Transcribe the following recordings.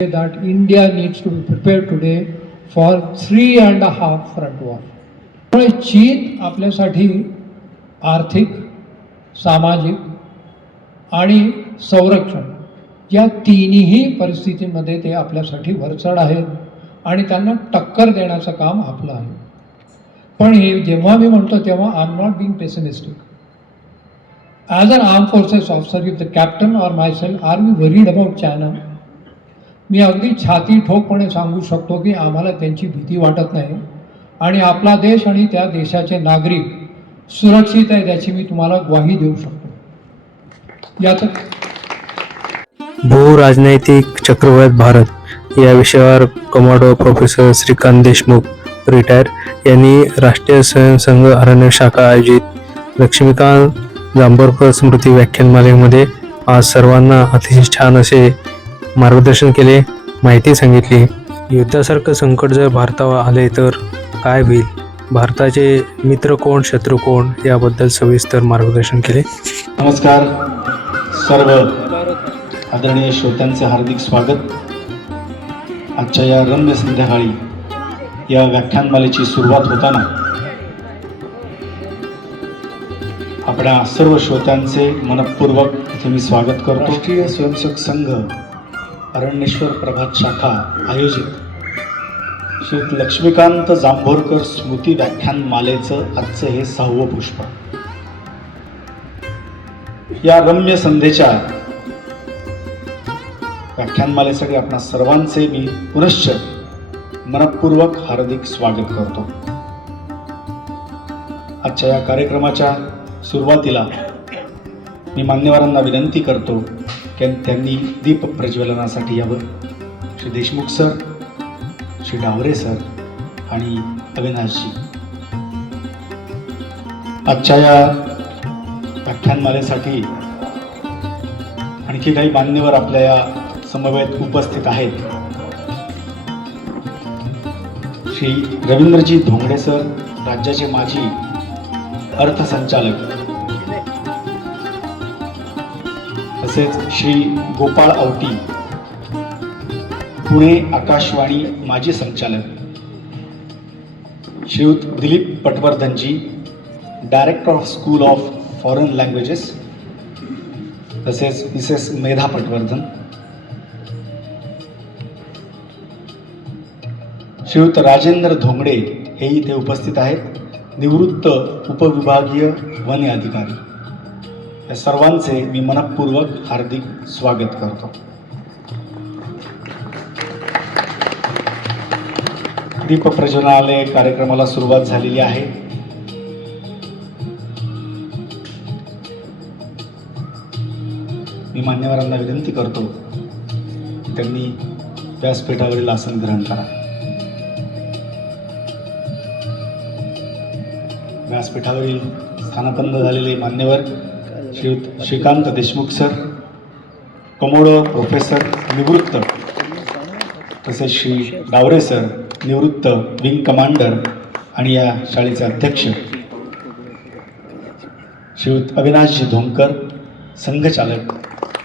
that India needs to be prepared today for 3.5 front war. त्यामुळे चीन आपल्यासाठी आर्थिक, सामाजिक आणि संरक्षण या तिन्ही परिस्थितींमध्ये ते आपल्यासाठी वरचढ आहेत आणि त्यांना टक्कर देण्याचं काम आपलं आहे. पण हे जेव्हा मी म्हणतो तेव्हा I am not being pessimistic. As an arm forces officer, if the captain or myself are we worried about China, मी अगदी छाती ठोकपणे सांगू शकतो की आम्हाला त्यांची भीती वाटत नाही आणि आपला देश आणि त्या देशाचे नागरिक सुरक्षित आहे याची मी तुम्हाला ग्वाही देऊ शकतो. यात भूराजनैतिक चक्रवात भारत या विषयावर commando professor Shrikant Deshmukh retire यांनी राष्ट्रीय स्वयंसंघ अरण्य शाखा आयोजित लक्ष्मीकांत जांभोरकर स्मृती व्याख्यानमालेमध्ये आज सर्वांना अतिशय छान असे मार्गदर्शन केले, माहिती सांगितली. युद्धासारखं संकट जर भारतावर आले तर काय होईल, भारताचे मित्र कोण, शत्रू कोण याबद्दल सविस्तर मार्गदर्शन केले. नमस्कार सर्व आदरणीय श्रोत्यांचे हार्दिक स्वागत. आजच्या या रम्य संध्याकाळी या व्याख्यानमालेची सुरुवात होताना आपल्या सर्व श्रोत्यांचे मनपूर्वक इथे मी स्वागत करतो. राष्ट्रीय स्वयंसेवक संघ अरण्येश्वर प्रभात शाखा आयोजित श्री लक्ष्मीकांत जांभोरकर स्मृती व्याख्यानमालेचं आजचं हे 6वं पुष्प. या रम्य संध्येच्या व्याख्यानमालेसाठी आपणा सर्वांचे मी पुनश्च मनपूर्वक हार्दिक स्वागत करतो. आजच्या या कार्यक्रमाच्या सुरुवातीला मी मान्यवरांना विनंती करतो की त्यांनी दीप प्रज्वलनासाठी यावं. श्री देशमुख सर, श्री डावरे सर आणि अविनाशजी. आजच्या या व्याख्यानमालेसाठी आणखी काही मान्यवर आपल्या या समवेत उपस्थित आहेत. श्री रवींद्रजी धोंगडे सर, राज्याचे माजी अर्थसंचालक, तसेच श्री गोपाळ आवटी, पुणे आकाशवाणी माजी संचालक, Shriyut Dilip Patwardhanji, director of school of foreign languages, तसेच मिसेस मेधा पटवर्धन, श्रीयुत राजेंद्र धोंगडे हे इथे उपस्थित आहेत, निवृत्त उपविभागीय वन अधिकारी. या सर्वांचे मी मनपूर्वक हार्दिक स्वागत करतो. दीप प्रज्वलनाने कार्यक्रमाला सुरुवात झालेली आहे. मी मान्यवरांना विनंती करतो त्यांनी व्यासपीठावरील आसन ग्रहण करा. व्यासपीठावरील स्थानपन्न झालेले मान्यवर Shriyut Shrikant Deshmukh sir, commodore professor निवृत्त, तसेच श्री डावरे सर, निवृत्त विंग कमांडर आणि या शाळेचे अध्यक्ष, श्रीयुत अविनाशजी धोंकर, संघचालक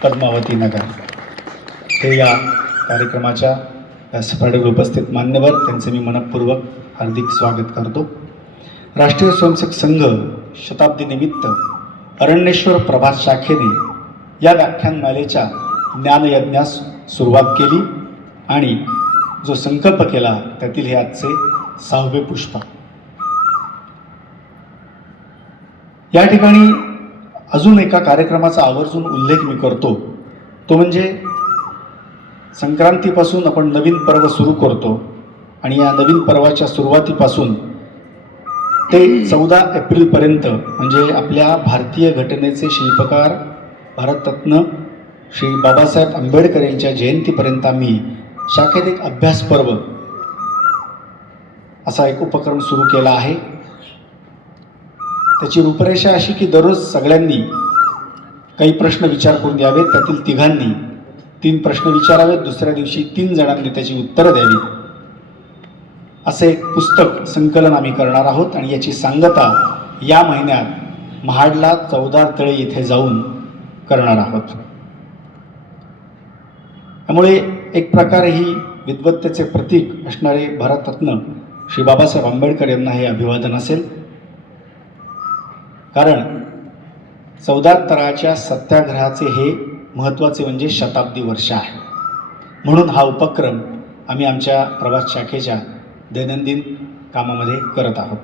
पद्मावती नगर, हे या कार्यक्रमाच्या व्यासपीठावर उपस्थित मान्यवर, त्यांचे मी मनपूर्वक हार्दिक स्वागत करतो. राष्ट्रीय स्वयंसेवक संघ शताब्दी निमित्त अरण्येश्वर प्रभात शाखेने या व्याख्यानमालेच्या ज्ञानयज्ञास सुरुवात केली आणि जो संकल्प केला त्यातील हे आजचे 6वे पुष्प. या ठिकाणी अजून एका कार्यक्रमाचा आवर्जून उल्लेख मी करतो, तो म्हणजे संक्रांतीपासून आपण नवीन पर्व सुरू करतो आणि या नवीन पर्वाच्या सुरुवातीपासून ते 14 एप्रिलपर्यंत म्हणजे आपल्या भारतीय घटनेचे शिल्पकार भारतरत्न श्री बाबासाहेब आंबेडकर यांच्या जयंतीपर्यंत आम्ही शाखेत एक अभ्यास पर्व असा एक उपक्रम सुरू केला आहे. त्याची रूपरेषा अशी की दररोज सगळ्यांनी काही प्रश्न विचार करून द्यावेत. त्यातील 3घांनी 3 प्रश्न विचारावेत, दुसऱ्या दिवशी 3 जणांनी त्याची उत्तरं द्यावी. असे एक पुस्तक संकलन आम्ही करणार आहोत आणि याची सांगता या महिन्यात महाडला 14 तळे येथे जाऊन करणार आहोत. त्यामुळे एक प्रकारे ही विद्वत्तेचे प्रतीक असणारे भारतरत्न श्री बाबासाहेब आंबेडकर यांना हे अभिवादन असेल. कारण 74 सत्याग्रहाचे हे महत्त्वाचे म्हणजे शताब्दी वर्ष आहे. म्हणून हा उपक्रम आम्ही आमच्या प्रवास शाखेच्या दैनंदिन कामामध्ये करत आहोत.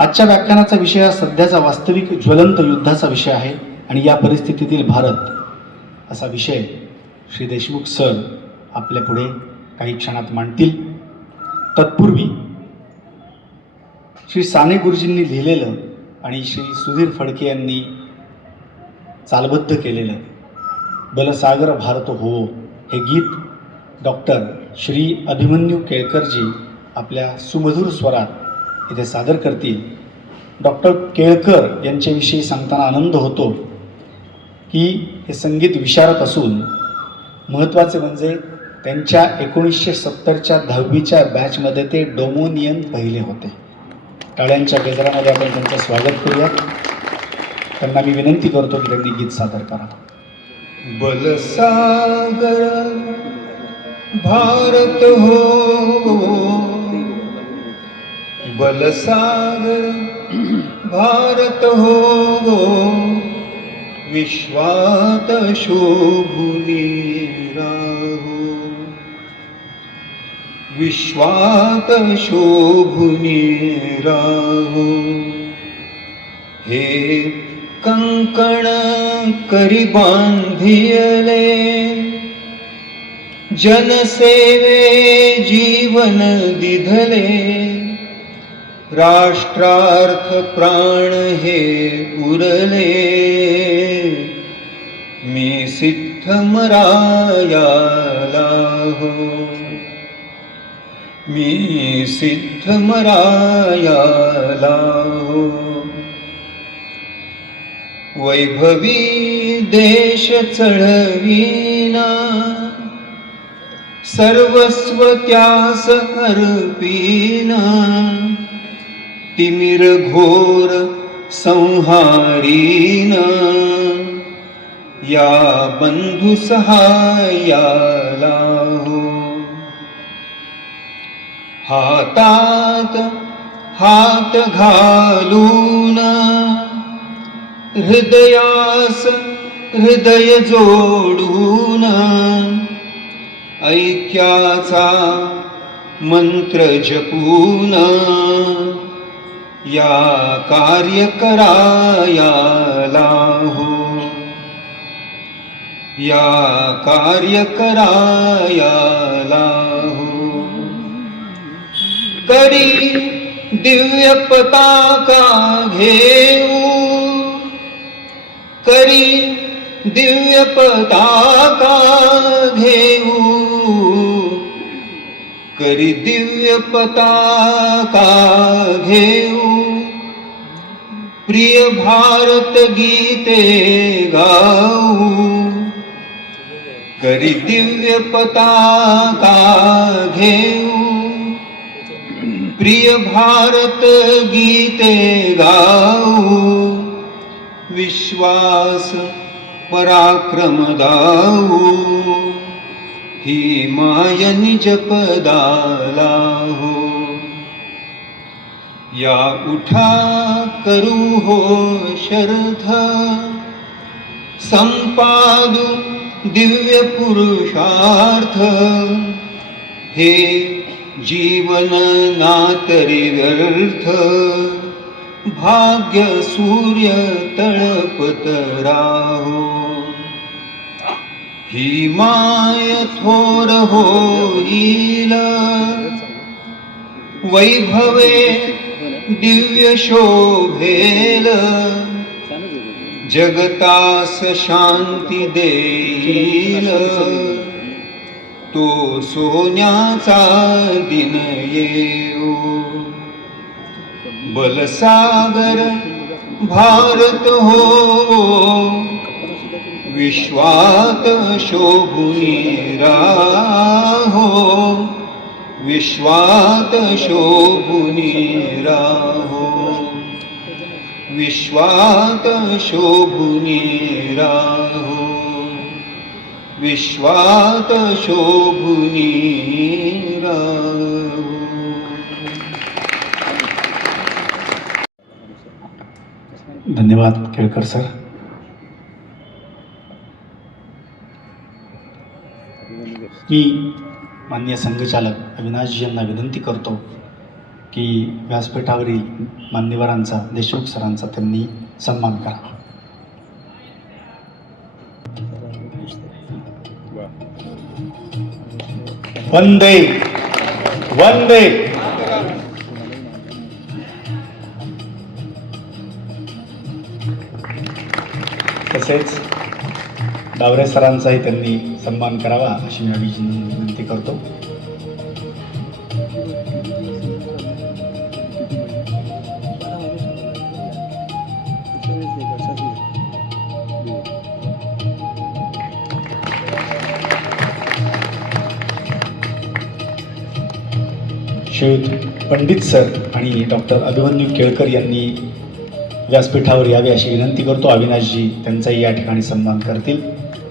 आजच्या व्याख्यानाचा विषय हा सध्याचा वास्तविक ज्वलंत युद्धाचा विषय आहे आणि या परिस्थितीतील भारत असा विषय श्री देशमुख सर आपल्या पुढे काही क्षणात मांडतील. तत्पूर्वी श्री साने गुरुजींनी लिहिलेलं आणि श्री सुधीर फडके यांनी चालबद्ध केलेलं बलसागर भारत हो हे गीत डॉक्टर श्री अभिमन्यू केळकरजी आपल्या सुमधुर स्वरात इथे सादर करतील. डॉक्टर केळकर यांच्याविषयी सांगताना आनंद होतो की हे संगीत विशारद असून महत्त्वाचे म्हणजे त्यांच्या 1970च्या 10वीच्या बॅचमध्ये ते डोमोनियन पहिले होते. टाळ्यांच्या गजरामध्ये आपण त्यांचं स्वागत करूया. त्यांना मी विनंती करतो की त्यांनी गीत सादर करा. बलसागर भारत हो, बलसागर भारत हो, विश्वात शोभुनी राहो, विश्वात शोभुनी राहो. हे कंकण करी बांधियले, जनसेवे जीवन दिधले, राष्ट्रार्थ प्राण हे उरले. मी सिद्ध मरायाला हो, मी सिद्ध मरायाला हो. वैभवी देश चढविना, सर्वस्व त्यास अर्पिना. तिमिर घोर संहारीना, या बंधु सहायाला हो. हातात हात घालून, हृदयास हृदय जोडून, ऐक्याचा मंत्र जपून, या कार्य करायाला हो, या कार्य करायाला हो. करी दिव्य पताका घेऊ, करी दिव्य पताका घेऊ, करी दिव्य पताका घेऊ. प्रिय भारत गीते गाऊ, करी दिव्य पताका घेऊ. प्रिय भारत गीते गाऊ, विश्वास पराक्रम दाऊ. ही माय निज पदाला हो, या उठा करू हो शर्थ. संपादू दिव्य पुरुषार्थ, हे जीवन नातरी व्यर्थ. भाग्य सूर्य तळपत राहो, ही माय थोर होईल. वैभवे दिव्य शोभेल, जगतास शांती देईल. तो सोन्याचा दिन येऊ, बलसागर भारत हो, विश्वात शोभुनी राहो, विश्वात शोभुनी राहो, विश्वात शोभुनी राहो. विश्वात शोभुनी राहो. धन्यवाद केळकर सर. मी माननीय संघचालक अविनाशजी यांना विनंती करतो की व्यासपीठावरील मान्यवरांचा, देशमुख सरांचा त्यांनी सन्मान करावा. वंदे वंदे. तसेच डावरे सरांचाही त्यांनी सन्मान करावा अशी मी अभिजींना विनंती करतो. श्रीयुत पंडित सर आणि डॉक्टर अभिमन्यू केळकर यांनी व्यासपीठावर यावे अशी विनंती करतो. अविनाशजी त्यांचाही या ठिकाणी सन्मान करतील.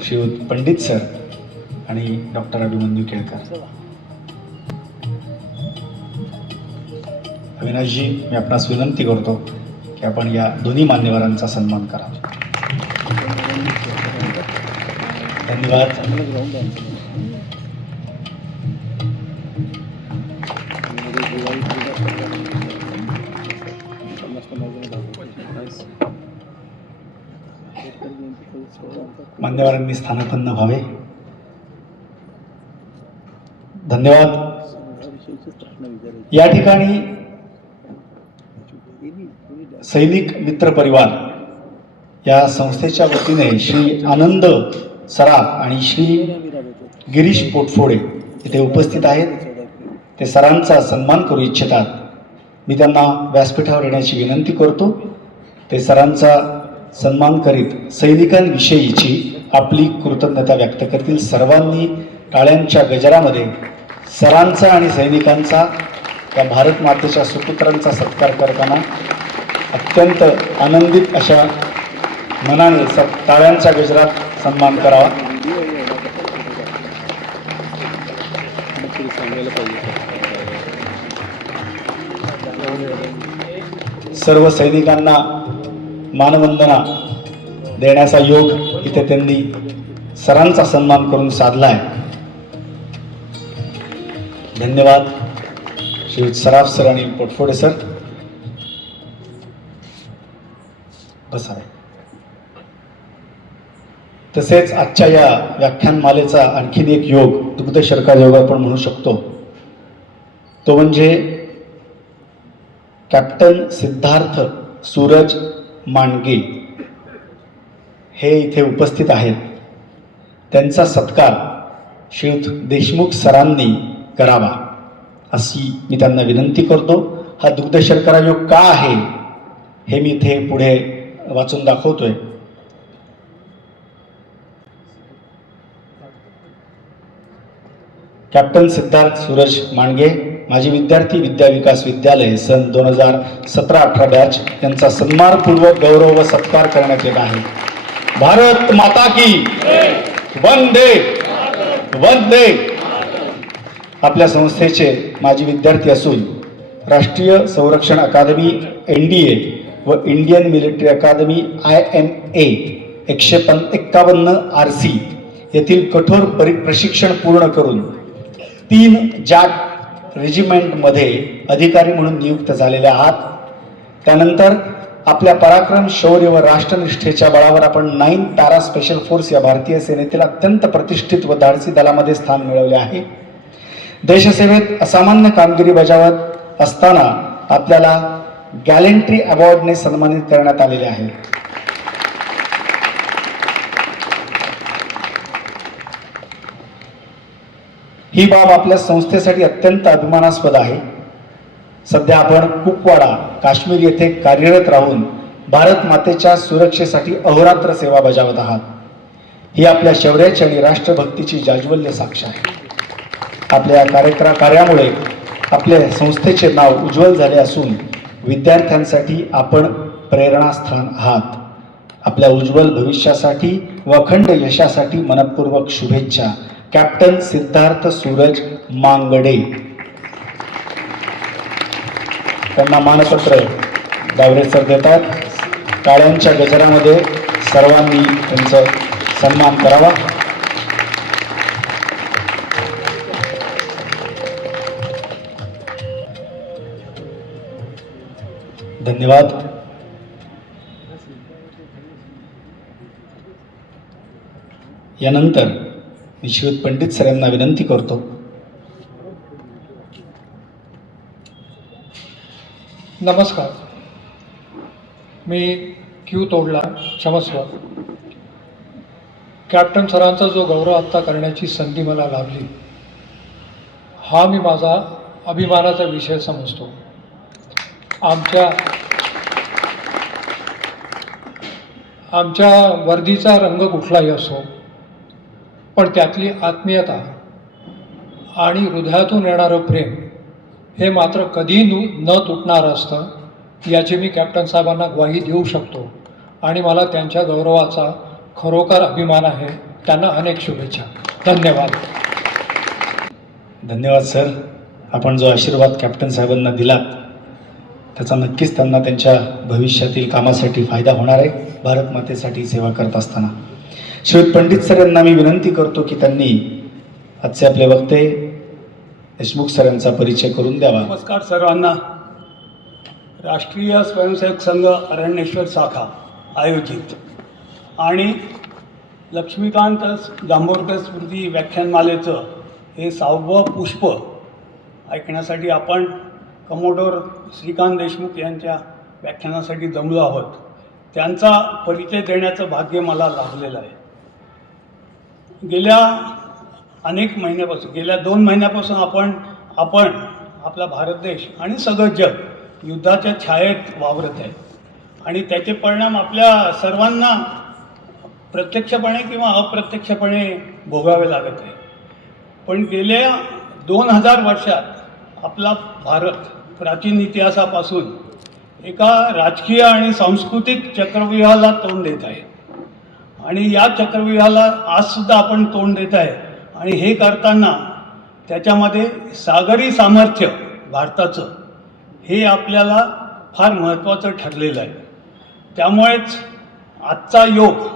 श्रीयुत पंडित सर आणि डॉक्टर अभिमन्यू केळकर. अविनाशजी, मी आपणास विनंती करतो की आपण या दोन्ही मान्यवरांचा सन्मान करावा. धन्यवाद. मान्यवरांनी स्थानापन्न व्हावे. धन्यवाद. या ठिकाणी सैनिक मित्र परिवार या संस्थेच्या वतीने श्री आनंद सराफ आणि श्री गिरीश पोटफोडे इथे उपस्थित आहेत. ते सरांचा सन्मान करू इच्छितात. मी त्यांना व्यासपीठावर येण्याची विनंती करतो. ते सरांचा सन्मान करीत सैनिकांविषयीची आपली कृतज्ञता व्यक्त करतील. सर्वांनी टाळ्यांच्या गजरामध्ये सरांचा आणि सैनिकांचा, या भारत मातेच्या सुपुत्रांचा सत्कार करताना अत्यंत आनंदित अशा मनाने टाळ्यांच्या गजरात सन्मान करावा. सर्व सैनिकांना मानवंदना देण्याचा योग इथे त्यांनी सरांचा सन्मान करून साधला आहे. धन्यवाद. श्रीयुत सराफ सर आणि पोटफोडे सर बसावे. तसेच आजच्या या व्याख्यानमालेचा आणखीन एक योग, दुग्धशर्करा योग आपण म्हणू शकतो, तो म्हणजे कॅप्टन सिद्धार्थ सूरज मांडगे हे इथे उपस्थित आहेत. त्यांचा सत्कार श्रीयुत देशमुख सरांनी करावा अशी मी त्यांना विनंती करतो. हा दुग्धशर्करा योग का आहे हे मी इथे पुढे वाचून दाखवतोय. कॅप्टन सिद्धार्थ सूरज मांडगे, माजी विद्यार्थी विद्या विकास विद्यालय सन 2017-18 बॅच यांचा सन्मानपूर्वक गौरव व सत्कार करण्यात येत आहे. भारत माता की वंदे वंदे. आपल्या संस्थेचे माजी विद्यार्थी असून राष्ट्रीय संरक्षण अकादमी NDA व इंडियन मिलिटरी अकादमी IMA 151 RC येथील कठोर प्रशिक्षण पूर्ण करून 3 जाट रेजिमेंटमध्ये अधिकारी म्हणून नियुक्त झालेले आहात. त्यानंतर आपल्या पराक्रम, शौर्य व राष्ट्रनिष्ठेच्या बळावर आपण 9 पॅरा स्पेशल फोर्स या भारतीय सेनेतील अत्यंत प्रतिष्ठित व धाडसी दलामध्ये स्थान मिळवले आहे. देशसेवेत असामान्य कामगिरी बजावत असताना आपल्याला गॅलेंट्री अवॉर्डने सन्मानित करण्यात आलेले आहे. ही बाब आपल्या संस्थेसाठी अत्यंत अभिमानास्पद आहे. सध्या आपण कुपवाडा, काश्मीर येथे कार्यरत राहून भारत मातेच्या सुरक्षेसाठी अहोरात्र सेवा बजावत आहात. ही आपल्या शौर्याची आणि राष्ट्रभक्तीची जाज्वल्य साक्ष आहे. आपल्या कार्यामुळे आपल्या संस्थेचे नाव उज्ज्वल झाले असून विद्यार्थ्यांसाठी आपण प्रेरणास्थान आहात. आपल्या उज्ज्वल भविष्यासाठी व अखंड यशासाठी मनपूर्वक शुभेच्छा. कॅप्टन सिद्धार्थ सूरज मांगडे. त्यांना मानपत्र डावरे सर देतात. टाळ्यांच्या गजरामध्ये सर्वांनी त्यांचा सन्मान करावा. धन्यवाद. यानंतर मी श्रीयुत पंडित सर यांना विनंती करतो. नमस्कार. मी क्यू तोडला, क्षमस्व. कॅप्टन सरांचा जो गौरव आत्ता करण्याची संधी मला लाभली, हा मी माझा अभिमानाचा विषय समजतो. आमच्या वर्दीचा रंग कुठलाही असो, पण त्यातली आत्मीयता आणि हृदयातून येणारं प्रेम हे मात्र कधी न तुटणारं असतं, याची मी कॅप्टन साहेबांना ग्वाही देऊ शकतो आणि मला त्यांच्या गौरवाचा खरोखर अभिमान आहे. त्यांना अनेक शुभेच्छा. धन्यवाद. धन्यवाद सर. आपण जो आशीर्वाद कॅप्टन साहेबांना दिलात त्याचा नक्कीच त्यांना त्यांच्या भविष्यातील कामासाठी फायदा होणार आहे, भारत मातेसाठी सेवा करत असताना. श्रीयुत पंडित सर यांना मी विनंती करतो की त्यांनी आजचे आपले वक्ते देशमुख सर यांचा परिचय करून द्यावा. नमस्कार सर्वांना. राष्ट्रीय स्वयंसेवक संघ अरण्येश्वर शाखा आयोजित आणि लक्ष्मीकांत जांभोरकर स्मृती व्याख्यानमालेचं हे 6वं पुष्प ऐकण्यासाठी आपण कमोडोर श्रीकांत देशमुख यांच्या व्याख्यानासाठी जमलो आहोत. त्यांचा परिचय देण्याचं भाग्य मला लाभलेलं आहे. गेल्या अनेक महिन्यापासून, गेल्या 2 महिन्यापासून आपण आपला भारत देश आणि सगळं जग युद्धाच्या छायेत वावरत आहे आणि त्याचे परिणाम आपल्या सर्वांना प्रत्यक्षपणे किंवा अप्रत्यक्षपणे भोगावे लागत आहे. पण गेल्या 2000 वर्षात आपला भारत प्राचीन इतिहासापासून एका राजकीय आणि सांस्कृतिक चक्रव्यूहाला तोंड देत आहे आणि या चक्रव्यूहाला आजसुद्धा आपण तोंड देत आहे. आणि हे करताना त्याच्यामध्ये सागरी सामर्थ्य भारताचं हे आपल्याला फार महत्त्वाचं ठरलेलं आहे. त्यामुळेच आजचा योग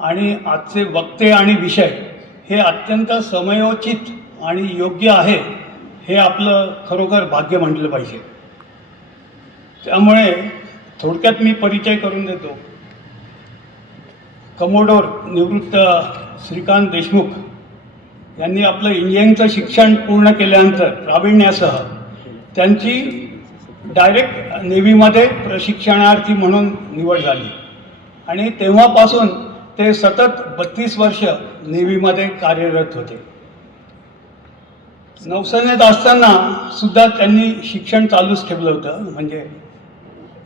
आणि आजचे वक्ते आणि विषय हे अत्यंत समयोचित आणि योग्य आहे, हे आपलं खरोखर भाग्य म्हटलं पाहिजे. त्यामुळे थोडक्यात मी परिचय करून देतो. कमोडोर निवृत्त श्रीकांत देशमुख यांनी आपलं इंजिनिअरिंगचं शिक्षण पूर्ण केल्यानंतर प्रावीण्यासह त्यांची डायरेक्ट नेव्हीमध्ये प्रशिक्षणार्थी म्हणून निवड झाली आणि तेव्हापासून ते सतत 32 वर्ष नेव्हीमध्ये कार्यरत होते. नौसेनेत असताना सुद्धा त्यांनी शिक्षण चालूच ठेवलं होतं. म्हणजे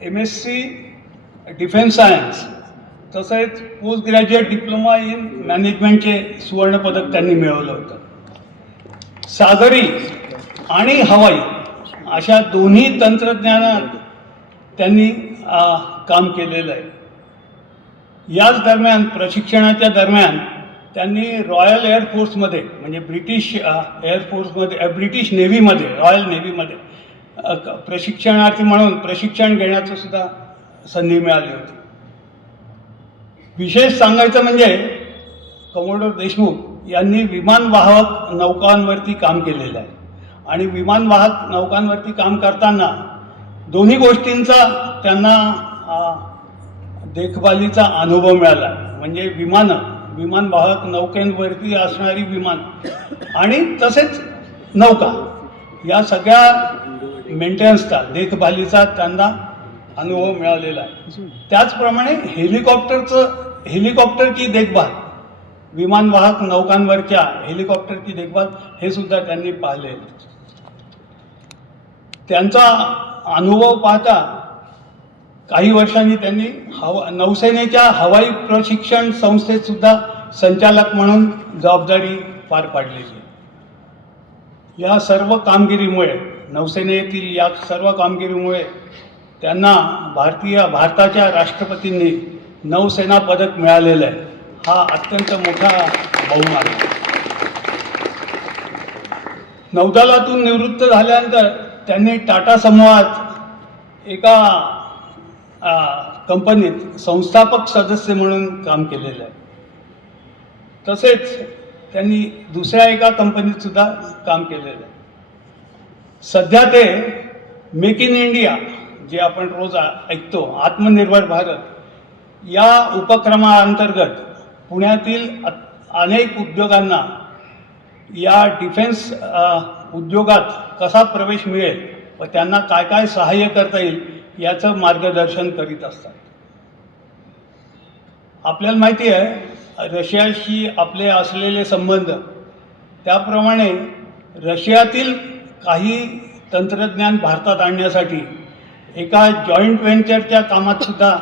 MSc डिफेन्स सायन्स तसेच पोस्ट ग्रॅज्युएट डिप्लोमा इन मॅनेजमेंटचे सुवर्णपदक त्यांनी मिळवलं होतं. सागरी आणि हवाई अशा दोन्ही तंत्रज्ञानात त्यांनी काम केलेलं आहे. याच दरम्यान, प्रशिक्षणाच्या दरम्यान त्यांनी रॉयल एअरफोर्समध्ये म्हणजे ब्रिटिश एअरफोर्समध्ये, ब्रिटिश नेव्हीमध्ये, रॉयल नेव्हीमध्ये प्रशिक्षणार्थी म्हणून प्रशिक्षण घेण्याचं सुद्धा संधी मिळाली होती. विशेष सांगायचं म्हणजे कमोडोर देशमुख यांनी विमानवाहक नौकांवरती काम केलेलं आहे आणि विमानवाहक नौकांवरती काम करताना दोन्ही गोष्टींचा त्यांना देखभालीचा अनुभव मिळाला. म्हणजे विमानवाहक नौकेंवरती असणारी विमान आणि तसेच नौका या सगळ्या मेंटेनन्सचा, देखभालीचा त्यांना अनुभव मिळालेला आहे. त्याचप्रमाणे हेलिकॉप्टरची देखभाल, विमानवाहक नौकांवरच्या हेलिकॉप्टरची देखभाल हे सुद्धा त्यांनी पाहिले. त्यांचा अनुभव पाहता काही वर्षांनी त्यांनी नौसेनेच्या हवाई प्रशिक्षण संस्थेत सुद्धा संचालक म्हणून जबाबदारी पार पाडलेली. या सर्व कामगिरीमुळे, नौसेनेतील या सर्व कामगिरीमुळे त्यांना भारताच्या राष्ट्रपतींनी नौसेना पदक मिळालेलं आहे. हा अत्यंत मोठा बहुमान आहे. नौदलातून निवृत्त झाल्यानंतर त्यांनी टाटा समूहात एका कंपनीत संस्थापक सदस्य म्हणून काम केलेलं आहे. तसेच त्यांनी दुसऱ्या एका कंपनीत सुद्धा काम केलेलं आहे. सध्या ते मेक इन इंडिया, जे आपण रोज ऐकतो, आत्मनिर्भर भारत या उपक्रमाअंतर्गत पुण्यातील अनेक उद्योगांना या डिफेन्स उद्योगात कसा प्रवेश मिळेल व त्यांना काय काय सहाय्य करता येईल याचं मार्गदर्शन करीत असतात. आपल्याला माहिती आहे रशियाशी आपले असलेले संबंध, त्याप्रमाणे रशियातील काही तंत्रज्ञान भारतात आणण्यासाठी एका जॉईंट व्हेंचरच्या कामात सुद्धा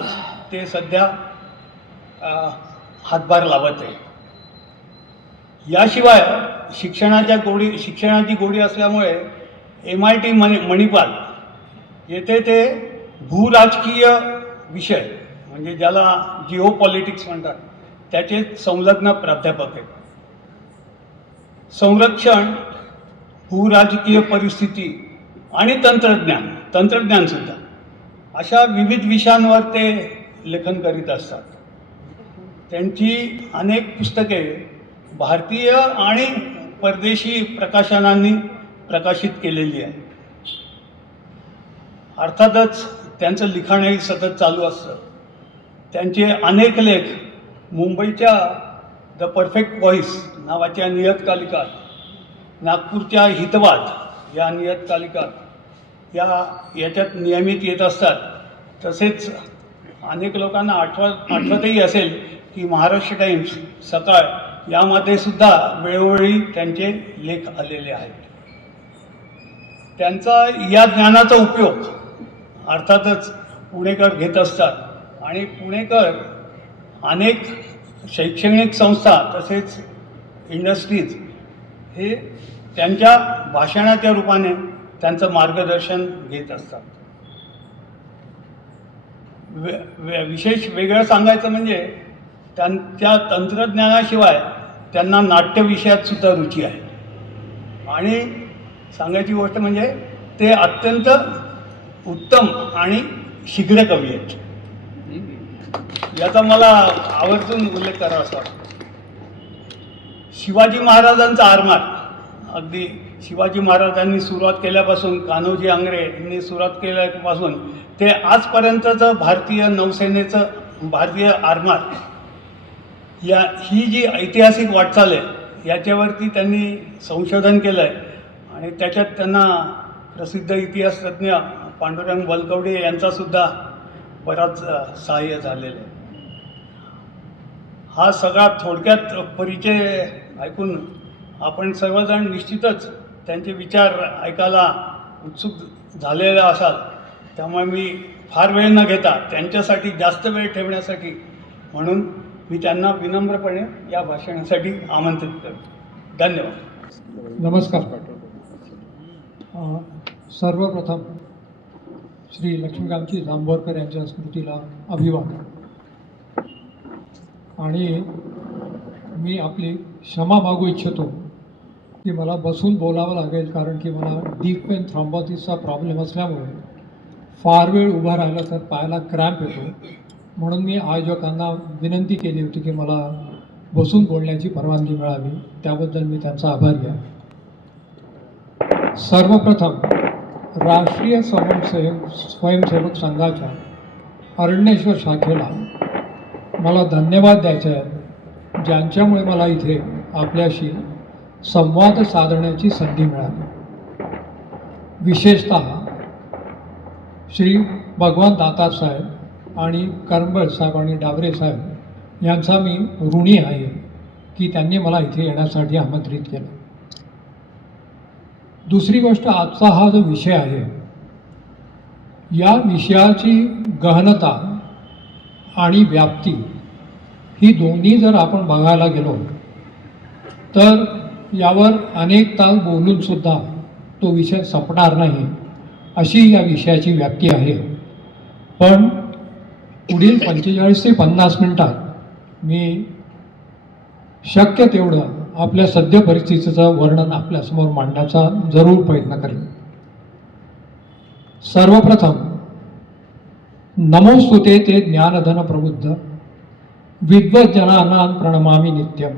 ते सध्या हातभार लावत आहे. याशिवाय शिक्षणाची गोडी असल्यामुळे MIT मणिपाल येथे ते भूराजकीय विषय, म्हणजे ज्याला जिओ पॉलिटिक्स म्हणतात, त्याचे संलग्न प्राध्यापक आहेत. संरक्षण, भूराजकीय परिस्थिती आणि तंत्रज्ञानसुद्धा अशा विविध विषयांवर ते लेखन करीत असतात. त्यांची अनेक पुस्तके भारतीय आणि परदेशी प्रकाशनांनी प्रकाशित केलेली आहे. अर्थातच त्यांचं लिखाणही सतत चालू असतं. त्यांचे अनेक लेख मुंबईच्या द परफेक्ट व्हॉइस नावाच्या नियतकालिकात, नागपूरच्या हितवाद या नियतकालिकात याच्यात नियमित येत असतात. तसेच अनेक लोकांना आठवतही असेल की महाराष्ट्र टाइम्स, सकाळ यामध्ये सुद्धा वेळोवेळी त्यांचे लेख आलेले आहेत. त्यांचा या ज्ञानाचा उपयोग अर्थातच पुणेकर घेत असतात आणि पुणेकर अनेक शैक्षणिक संस्था तसेच इंडस्ट्रीज हे त्यांच्या भाषणाच्या रूपाने त्यांचं मार्गदर्शन घेत असतात. विशेष वेगळं सांगायचं म्हणजे त्यांच्या तंत्रज्ञानाशिवाय त्यांना नाट्य विषयात सुद्धा रुची आहे. आणि सांगायची गोष्ट म्हणजे ते अत्यंत उत्तम आणि शीघ्र कवी आहेत. याचा मला आवर्जून उल्लेख करावासा वाटतो. शिवाजी महाराजांचा आरमार, अगदी शिवाजी महाराजांनी सुरुवात केल्यापासून, कान्होजी आंग्रे यांनी सुरुवात केल्यापासून ते आजपर्यंतचं भारतीय नौसेनेचं भारतीय आरमार, ही जी ऐतिहासिक वाटचाल आहे याच्यावरती त्यांनी संशोधन केलं आहे. आणि त्याच्यात त्यांना प्रसिद्ध इतिहासतज्ञ पांडुरंग बलकवडे यांचासुद्धा बराच सहाय्य झालेलं आहे. हा सगळा थोडक्यात परिचय ऐकून आपण सर्वजण निश्चितच त्यांचे विचार ऐकायला उत्सुक झालेले असाल. त्यामुळे मी फार वेळ न घेता त्यांच्यासाठी जास्त वेळ ठेवण्यासाठी म्हणून मी त्यांना विनम्रपणे या भाषणासाठी आमंत्रित करतो. धन्यवाद. नमस्कार. सर्वप्रथम श्री लक्ष्मीकांतजी जांभोरकर यांच्या स्मृतीला अभिवादन. आणि मी आपली क्षमा मागू इच्छितो की मला बसून बोलावं लागेल, कारण की मला डीप वेन थ्रॉम्बोसिसचा प्रॉब्लेम असल्यामुळे फार वेळ उभा राहिला तर पायाला क्रॅम्प येतो. म्हणून मी आयोजकांना विनंती केली होती की मला बसून बोलण्याची परवानगी मिळावी. त्याबद्दल मी त्यांचा आभारी आहे. सर्वप्रथम राष्ट्रीय स्वयंसेवक संघाच्या अरण्येश्वर शाखेला मला धन्यवाद द्यायचे आहेत, ज्यांच्यामुळे मला इथे आपल्याशी संवाद साधण्याची संधी मिळाली. विशेषतः श्री भगवान दातार साहेब आणि करंबळ साहेब आणि डावरे साहेब यांचा मी ऋणी आहे की त्यांनी मला इथे येण्यासाठी आमंत्रित केलं. दुसरी गोष्ट, आजचा हा जो विषय आहे या विषयाची गहनता आणि व्याप्ती ही दोन्ही जर आपण बघायला गेलो तर यावर अनेक तास बोलूनसुद्धा तो विषय संपणार नाही, अशी या विषयाची व्याप्ती आहे. पण पुढील 45 ते 50 मिनिटात मी शक्य तेवढं आपल्या सद्य परिस्थितीचं वर्णन आपल्यासमोर मांडण्याचा जरूर प्रयत्न करेन. सर्वप्रथम नमोस्तुते ते ज्ञानधन प्रबुद्ध विद्वज्जनानां प्रणमामि नित्यं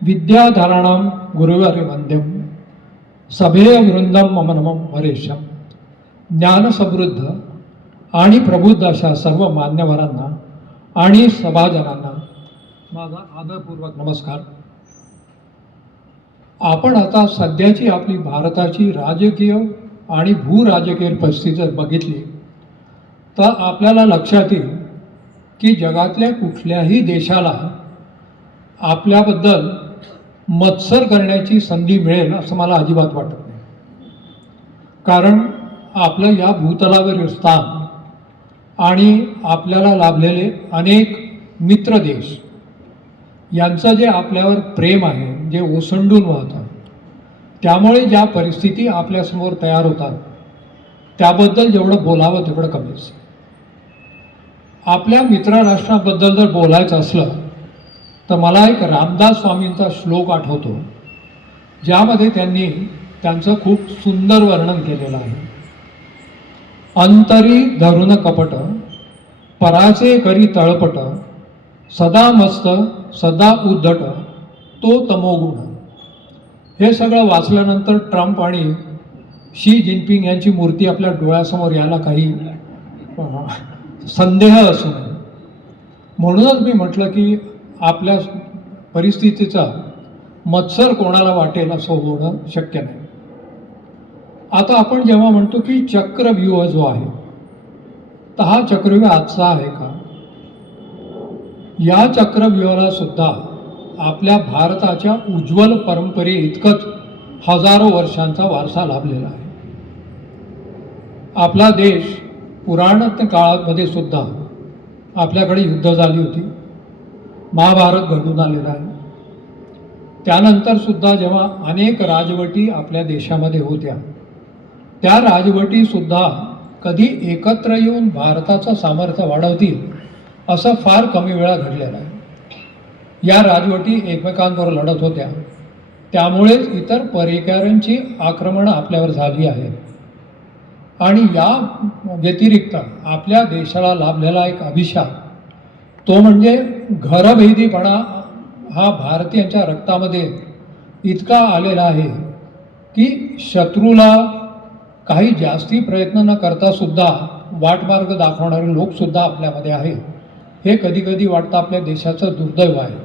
विद्याधराणां गुरुवर्य वंद्यं सभेय वृंदम मम नमं वरेशम. ज्ञानसमृद्ध आणि प्रबुद्ध अशा सर्व मान्यवरांना आणि सभाजनांना माझा आदरपूर्वक नमस्कार. आपण आता सध्याची आपली भारताची राजकीय आणि भूराजकीय परिस्थिती जर बघितली तर आपल्याला लक्षात येईल की जगातल्या कुठल्याही देशाला आपल्याबद्दल मत्सर करण्याची संधी मिळेल असं मला अजिबात वाटत नाही. कारण आपलं या भूतलावरील स्थान आणि आपल्याला लाभलेले अनेक मित्र देश यांचं जे आपल्यावर प्रेम आहे जे ओसंडून वाहतं, त्यामुळे ज्या परिस्थिती आपल्यासमोर तयार होतात त्याबद्दल जेवढं बोलावं तेवढं कमीच. आपल्या मित्रराष्ट्राबद्दल जर बोलायचं असलं तर मला एक रामदास स्वामींचा श्लोक आठवतो, ज्यामध्ये त्यांनी त्यांचं खूप सुंदर वर्णन केलेलं आहे. अंतरी धरुन कपट पराचे करी तळपट सदा मस्त सदा उद्धट तो तमोगुण. हे सगळं वाचल्यानंतर ट्रम्प आणि शी जिनपिंग यांची मूर्ती आपल्या डोळ्यासमोर यायला काही संदेह असू नये. म्हणूनच मी म्हटलं की आपल्या परिस्थितीचा मत्सर कोणाला वाटेल असं होणं शक्य नाही. आता आपण जेव्हा म्हणतो की चक्रव्यूह जो आहे तर हा चक्रव्यूह आजचा आहे का? या चक्रव्यूहाला सुद्धा आपल्या भारताच्या उज्ज्वल परंपरे इतकंच हजारो वर्षांचा वारसा लाभलेला आहे. आपला देश पुराण काळामध्ये सुद्धा आपल्याकडे युद्ध झाली होती, महाभारत घडून आलेला आहे. त्यानंतर सुद्धा जेव्हा अनेक राजवटी आपल्या देशामध्ये होत्या त्या राजवटीसुद्धा कधी एकत्र येऊन भारताचं सामर्थ्य वाढवतील असं फार कमी वेळा घडलेलं आहे. या राजवटी एकमेकांबरोबर लढत होत्या, त्यामुळेच इतर परिकारांची आक्रमणं आपल्यावर झाली आहेत. आणि या व्यतिरिक्त आपल्या देशाला लाभलेला एक अभिशाप तो म्हणजे घरभेदीपणा हा भारतीयांच्या रक्तामध्ये इतका आलेला आहे की शत्रूला काही जास्ती प्रयत्न न करता सुद्धा वाटमार्ग दाखवणारे लोकसुद्धा आपल्यामध्ये आहेत. हे कधी कधी वाटतं आपल्या देशाचं दुर्दैव आहे.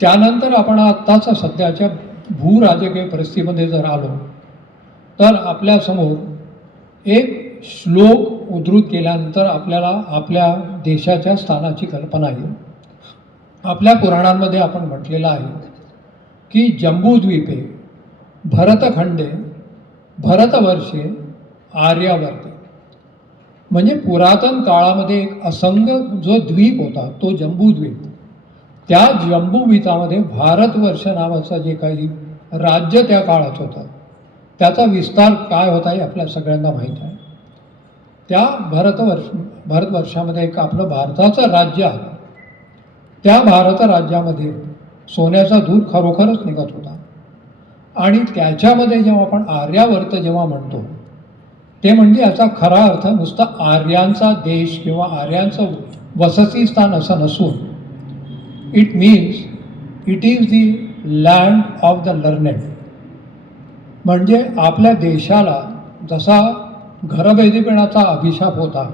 त्यानंतर आपण आत्ताच्या सध्याच्या भूराजकीय परिस्थितीमध्ये जर आलो तर आपल्यासमोर एक श्लोक उद्धृत केल्यानंतर आपल्याला आपल्या देशाच्या स्थानाची कल्पना येईल. आपल्या पुराणांमध्ये आपण म्हटलेलं आहे की जंबूद्वीपे भरतखंडे भरतवर्षे आर्यावर्ते. म्हणजे पुरातन काळामध्ये एक असंग जो द्वीप होता तो जंबूद्वीप, त्या जंबूद्वीपामध्ये भारतवर्ष नावाचं जे काही राज्य त्या काळात होतं त्याचा विस्तार काय होता हे आपल्या सगळ्यांना माहीत आहे. त्या भारतवर्षामध्ये एक आपलं भारताचं राज्य आहे. त्या भारत राज्यामध्ये सोन्याचा धूर खरोखरच निघत होता. आणि त्याच्यामध्ये जेव्हा आपण आर्यावर्त जेव्हा म्हणतो ते म्हणजे याचा खरा अर्थ नुसता आर्यांचा देश किंवा आर्यांचं वसतिस्थान असं नसून it means it is the land of the learned. म्हणजे आपल्या देशाला जसा घरभेदीपणाचा अभिशाप होता,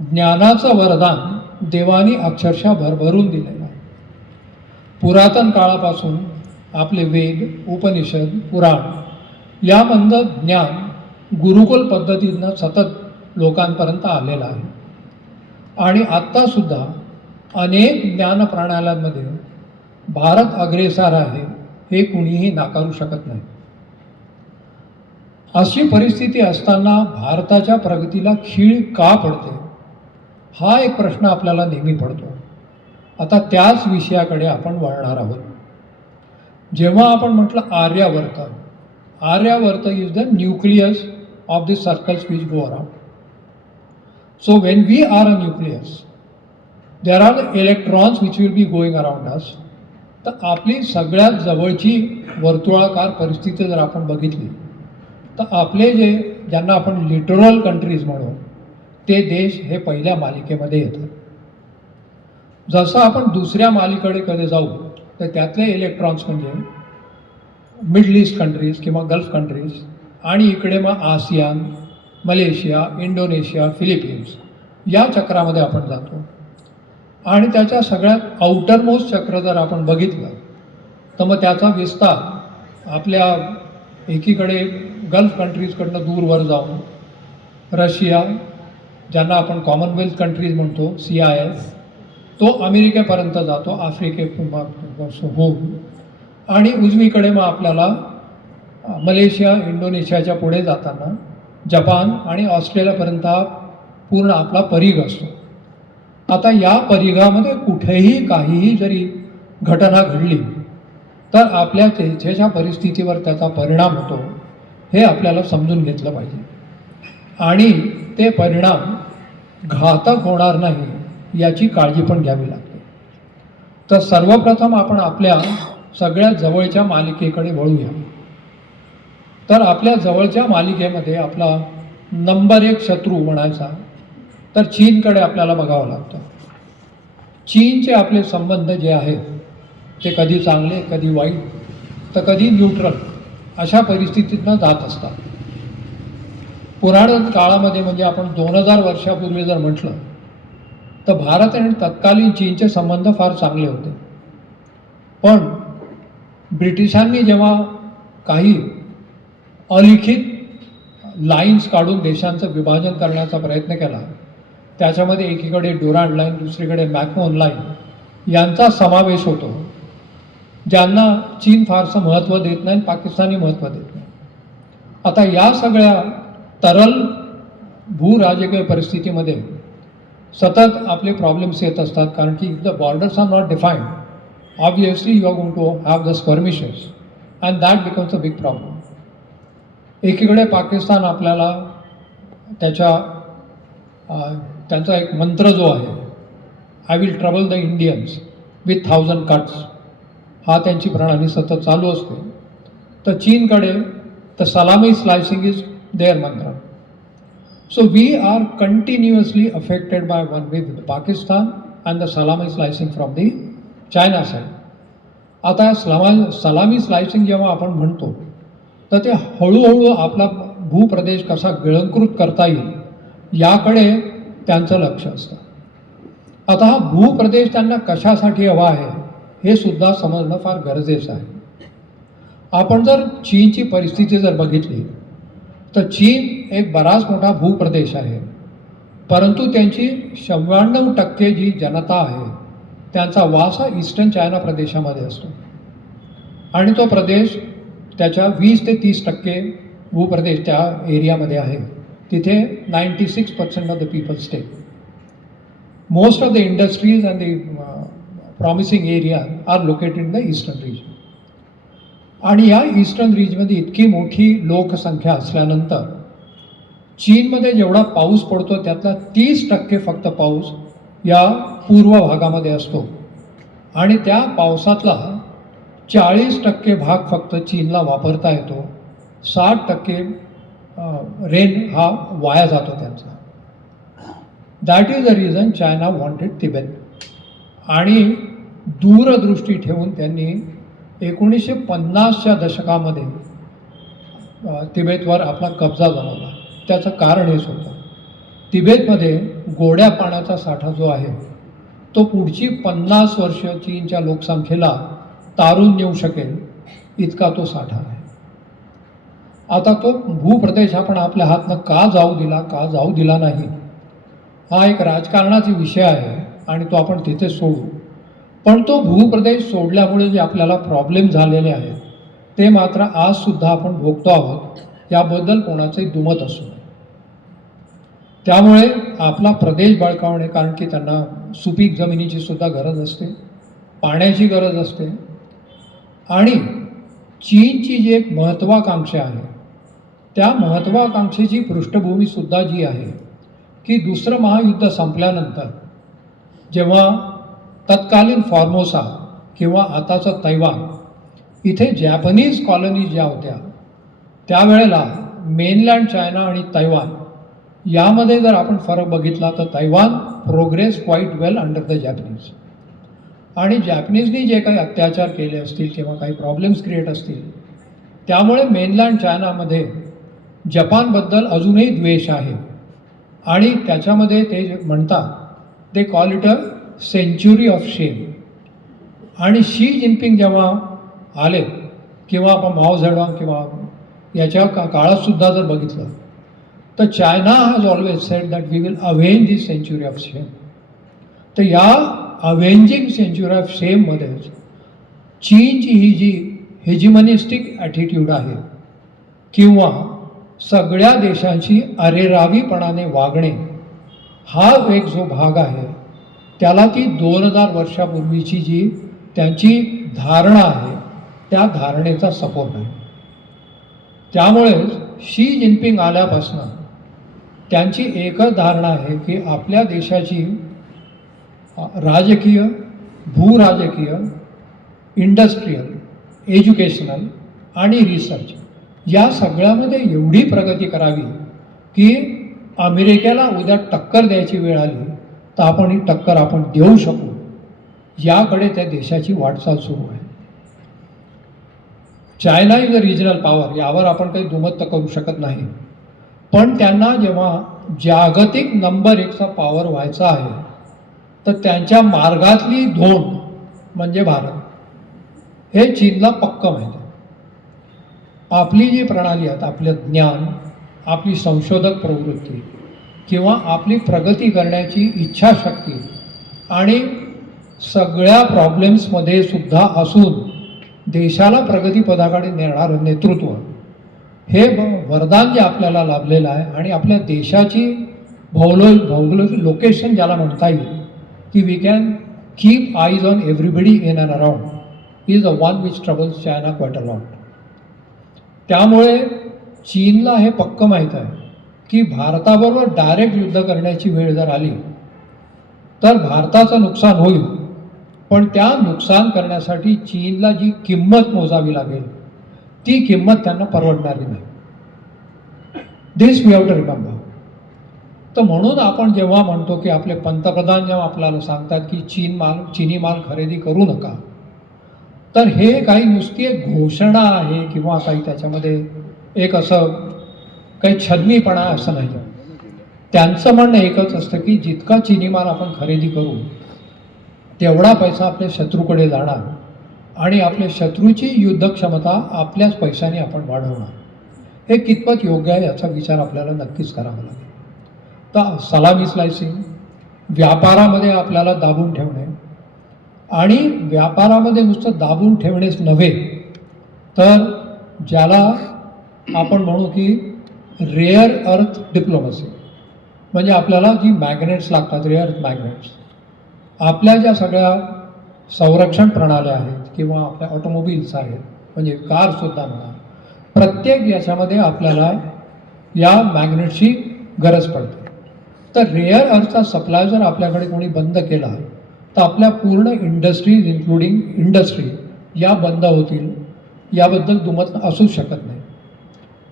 ज्ञानाचं वरदान देवानी अक्षरशः भरभरून दिलेलं आहे. पुरातन काळापासून आपले वेद, उपनिषद, पुराण यामधलं ज्ञान गुरुकुल पद्धतीनं सतत लोकांपर्यंत आलेलं आहे. आणि आत्तासुद्धा अनेक ज्ञान प्रणाल्यांमध्ये भारत अग्रेसर आहे हे कुणीही नाकारू शकत नाही. अशी परिस्थिती असताना भारताच्या प्रगतीला खीळ का पडते हा एक प्रश्न आपल्याला नेहमी पडतो. आता त्याच विषयाकडे आपण वळणार आहोत. जेव्हा आपण म्हटलं Aryavarta, Aryavarta is the nucleus of the circles which go around. So when we are a nucleus, there are electrons which will be going around us. तर आपली सगळ्यात जवळची वर्तुळाकार परिस्थिती जर आपण बघितली तर आपले ज्यांना आपण लिटरल कंट्रीज म्हणू ते देश हे पहिल्या मालिकेमध्ये येतात. जसं आपण दुसऱ्या मालिकेकडे जाऊ तर त्यातले इलेक्ट्रॉन्स म्हणजे मिडल ईस्ट कंट्रीज किंवा गल्फ कंट्रीज आणि इकडे मग आसियान, मलेशिया, इंडोनेशिया, फिलिपिन्स या चक्रामध्ये आपण जातो. आणि त्याच्या सगळ्यात आउटरमोस्ट चक्र जर आपण बघितलं तर मग त्याचा विस्तार आपल्या एकीकडे गल्फ कंट्रीजकडनं दूरवर जाऊन रशिया, ज्यांना आपण कॉमनवेल्थ कंट्रीज म्हणतो CIS, तो अमेरिकेपर्यंत जातो, होऊन. आणि उजवीकडे मग आपल्याला मलेशिया, इंडोनेशियाच्या पुढे जाताना जपान आणि ऑस्ट्रेलियापर्यंत हा पूर्ण आपला परिघ असतो. आता या परिघामध्ये कुठेही काहीही जरी घटना घडली तर आपल्या देशाच्या परिस्थितीवर त्याचा परिणाम होतो हे आपल्याला समजून घेतलं पाहिजे. आणि ते परिणाम घातक होणार नाही याची काळजी पण घ्यावी लागते. तर सर्वप्रथम आपण आपल्या सगळ्यात जवळच्या मालिकेकडे वळूया. तर आपल्या जवळच्या मालिकेमध्ये आपला नंबर 1 शत्रू म्हणायचा तर चीनकडे आपल्याला बघावं लागतं. चीनचे आपले संबंध जे आहेत ते कधी चांगले, कधी वाईट, तर कधी न्यूट्रल अशा परिस्थितीतनं जात असतात. पुराण काळामध्ये म्हणजे आपण 2000 वर्षापूर्वी जर म्हटलं तर भारत आणि तत्कालीन चीनचे संबंध फार चांगले होते. पण ब्रिटिशांनी जेव्हा काही अलिखित लाईन्स काढून देशांचं विभाजन करण्याचा प्रयत्न केला, त्याच्यामध्ये एकीकडे ड्युरांड लाईन, दुसरीकडे मॅकमोहन लाईन यांचा समावेश होतो, ज्यांना चीन फारसं महत्त्व देत नाही, पाकिस्तानी महत्त्व देत नाही. आता या सगळ्या तरल भूराजकीय परिस्थितीमध्ये सतत आपले प्रॉब्लेम्स येत असतात. कारण की the borders are not defined, obviously you are going to have the skirmishes and that becomes a big problem. एकीकडे पाकिस्तान आपल्याला त्यांचा एक मंत्र जो आहे, I will trouble the Indians with 1000 cuts, हा त्यांची प्रणाली सतत चालू असते. तर चीनकडे the salami slicing is their मंत्र. So we are continuously affected by one with Pakistan and the salami slicing from the China side. आता सलामी स्लायसिंग जेव्हा आपण म्हणतो तर ते हळूहळू आपला भूप्रदेश कसा गिळंकृत करता येईल याकडे त्यांचं लक्ष असतं. आता हा भूप्रदेश त्यांना कशासाठी हवा आहे हे सुद्धा समजणं फार गरजेचं आहे. आपण जर चीनची परिस्थिती जर बघितली तर चीन एक बराच मोठा भूप्रदेश आहे, परंतु त्यांची 96% जी जनता आहे त्यांचा वास हा ईस्टर्न चायना प्रदेशामध्ये असतो. आणि तो प्रदेश त्याच्या 20 ते 30% भूप्रदेश त्या एरियामध्ये आहे. तिथे 96% of the people stay. Most of the industries and the promising area are located in the eastern region. आणि या ईस्टर्न रिजनमध्ये इतकी मोठी लोकसंख्या असल्यानंतर चीनमध्ये जेवढा पाऊस पडतो त्यातला 30% फक्त पाऊस या पूर्व भागामध्ये असतो. आणि त्या पावसातला 40% भाग फक्त चीनला वापरता येतो. 60% रेन हा वाया जातो त्यांचा. That is the reason China wanted Tibet. आणि दूरदृष्टी ठेवून त्यांनी 1950च्या दशकामध्ये तिबेटवर आपला कब्जा जमवला. त्याचं कारण हेच होतं, तिबेटमध्ये गोड्या पाण्याचा साठा जो आहे तो पुढची 50 वर्ष चीनच्या लोकसंख्येला तारून नेऊ शकेल इतका तो साठा आहे. आता तो भूप्रदेश आपण आपल्या हातनं का जाऊ दिला नाही, हा एक राजकारणाचा विषय आहे आणि तो आपण तिथे सोडू. पण तो भूप्रदेश सोडल्यामुळे जे आपल्याला प्रॉब्लेम झालेले आहेत ते मात्र आजसुद्धा आपण भोगतो आहोत, याबद्दल कोणाचे दुमत असू नये. त्यामुळे आपला प्रदेश बळकावणे, कारण की त्यांना सुपीक जमिनीची सुद्धा गरज असते, पाण्याची गरज असते. आणि चीनची जी एक महत्त्वाकांक्षा आहे त्या महत्त्वाकांक्षेची पृष्ठभूमीसुद्धा जी आहे की दुसरं महायुद्ध संपल्यानंतर जेव्हा तत्कालीन फॉर्मोसा किंवा आताचं तैवान इथे जॅपनीज कॉलनीज ज्या होत्या त्यावेळेला मेनलँड चायना आणि तैवान यामध्ये जर आपण फरक बघितला तर Taiwan progress quite well under the Japanese, आणि जॅपनीजनी जे काही अत्याचार केले असतील किंवा काही प्रॉब्लेम्स क्रिएट असतील त्यामुळे मेनलँड चायनामध्ये जपानबद्दल अजूनही द्वेष आहे. आणि त्याच्यामध्ये ते जे म्हणतात ते call it a century of shame. आणि शी जिनपिंग जेव्हा आले किंवा आपण माओ झेडॉंग किंवा याच्या काळातसुद्धा जर बघितलं तर China has always said that we will avenge this century of shame. तर या अवेंजिंग सेंच्युरी ऑफ शेममध्येच चीनची ही जी हेजिमनिस्टिक ॲटिट्यूड आहे किंवा सगळ्या देशांची अरेरावीपणाने वागणे हा एक जो भाग आहे त्याला ती 2000 वर्षापूर्वीची जी त्यांची धारणा आहे त्या धारणेचा सपोर्ट आहे. त्यामुळे शी जिनपिंग आल्यापासून त्यांची एकच धारणा आहे की आपल्या देशाची राजकीय, भूराजकीय, इंडस्ट्रीयल, एज्युकेशनल आणि रिसर्च या सगळ्यामध्ये एवढी प्रगती करावी की अमेरिकेला उद्या टक्कर द्यायची वेळ आली तर आपण ही टक्कर आपण देऊ शकू, याकडे त्या देशाची वाटचाल सुरू आहे. China is a regional power, यावर आपण काही दुमत करू शकत नाही, पण त्यांना जेव्हा जागतिक नंबर 1चा पॉवर व्हायचा आहे तर त्यांच्या मार्गातली धोंड म्हणजे भारत हे चीनला पक्क माहीत आहे. आपली जी प्रणाली आहे, आपलं ज्ञान, आपली संशोधक प्रवृत्ती किंवा आपली प्रगती करण्याची इच्छाशक्ती आणि सगळ्या प्रॉब्लेम्समध्ये सुद्धा असून देशाला प्रगतीपदाकडे नेणारं नेतृत्व हे वरदान जे आपल्याला लाभलेलं आहे. आणि आपल्या देशाची भौगोलिक लोकेशन ज्याला म्हणता येईल की we can keep eyes on everybody in and around is a one which troubles China quite a lot. त्यामुळे चीनला हे पक्क माहीत आहे की भारताबरोबर डायरेक्ट युद्ध करण्याची वेळ जर आली तर भारताचं नुकसान होईल, पण त्या नुकसान करण्यासाठी चीनला जी किंमत मोजावी लागेल ती किंमत त्यांना परवडणारी नाही. दिस वी हॅव टू रिमेंबर. तर म्हणून आपण जेव्हा म्हणतो की आपले पंतप्रधान जेव्हा आपल्याला सांगतात की चीनी माल खरेदी करू नका, तर हे काही नुसती एक घोषणा आहे किंवा काही त्याच्यामध्ये एक असं काही छद्मीपणा असं नाही. त्यांचं म्हणणं एकच असतं की जितका चीनी माल आपण खरेदी करू तेवढा पैसा आपल्या शत्रूकडे जाणार आणि आपल्या शत्रूची युद्धक्षमता आपल्याच पैशाने आपण वाढवणार. हे कितपत योग्य आहे याचा विचार आपल्याला नक्कीच करावा लागेल. तर सलामी स्लायसिंग, व्यापारामध्ये आपल्याला दाबून ठेवणे, आणि व्यापारामध्ये नुसतं दाबून ठेवणेच नव्हे तर ज्याला आपण म्हणू की रेअर अर्थ डिप्लोमसी, म्हणजे आपल्याला जी मॅग्नेट्स लागतात, रेअर अर्थ मॅग्नेट्स, आपल्या ज्या सगळ्या संरक्षण प्रणाल्या आहेत किंवा आपल्या ऑटोमोबिल्स आहेत, म्हणजे कारसुद्धा म्हणा, प्रत्येक याच्यामध्ये आपल्याला या मॅग्नेटची गरज पडते. तर रेअर अर्थचा सप्लाय जर आपल्याकडे कोणी बंद केला तर आपल्या पूर्ण इंडस्ट्रीज इन्क्लुडिंग इंडस्ट्री या बंद होतील, याबद्दल दुमत असू शकत नाही.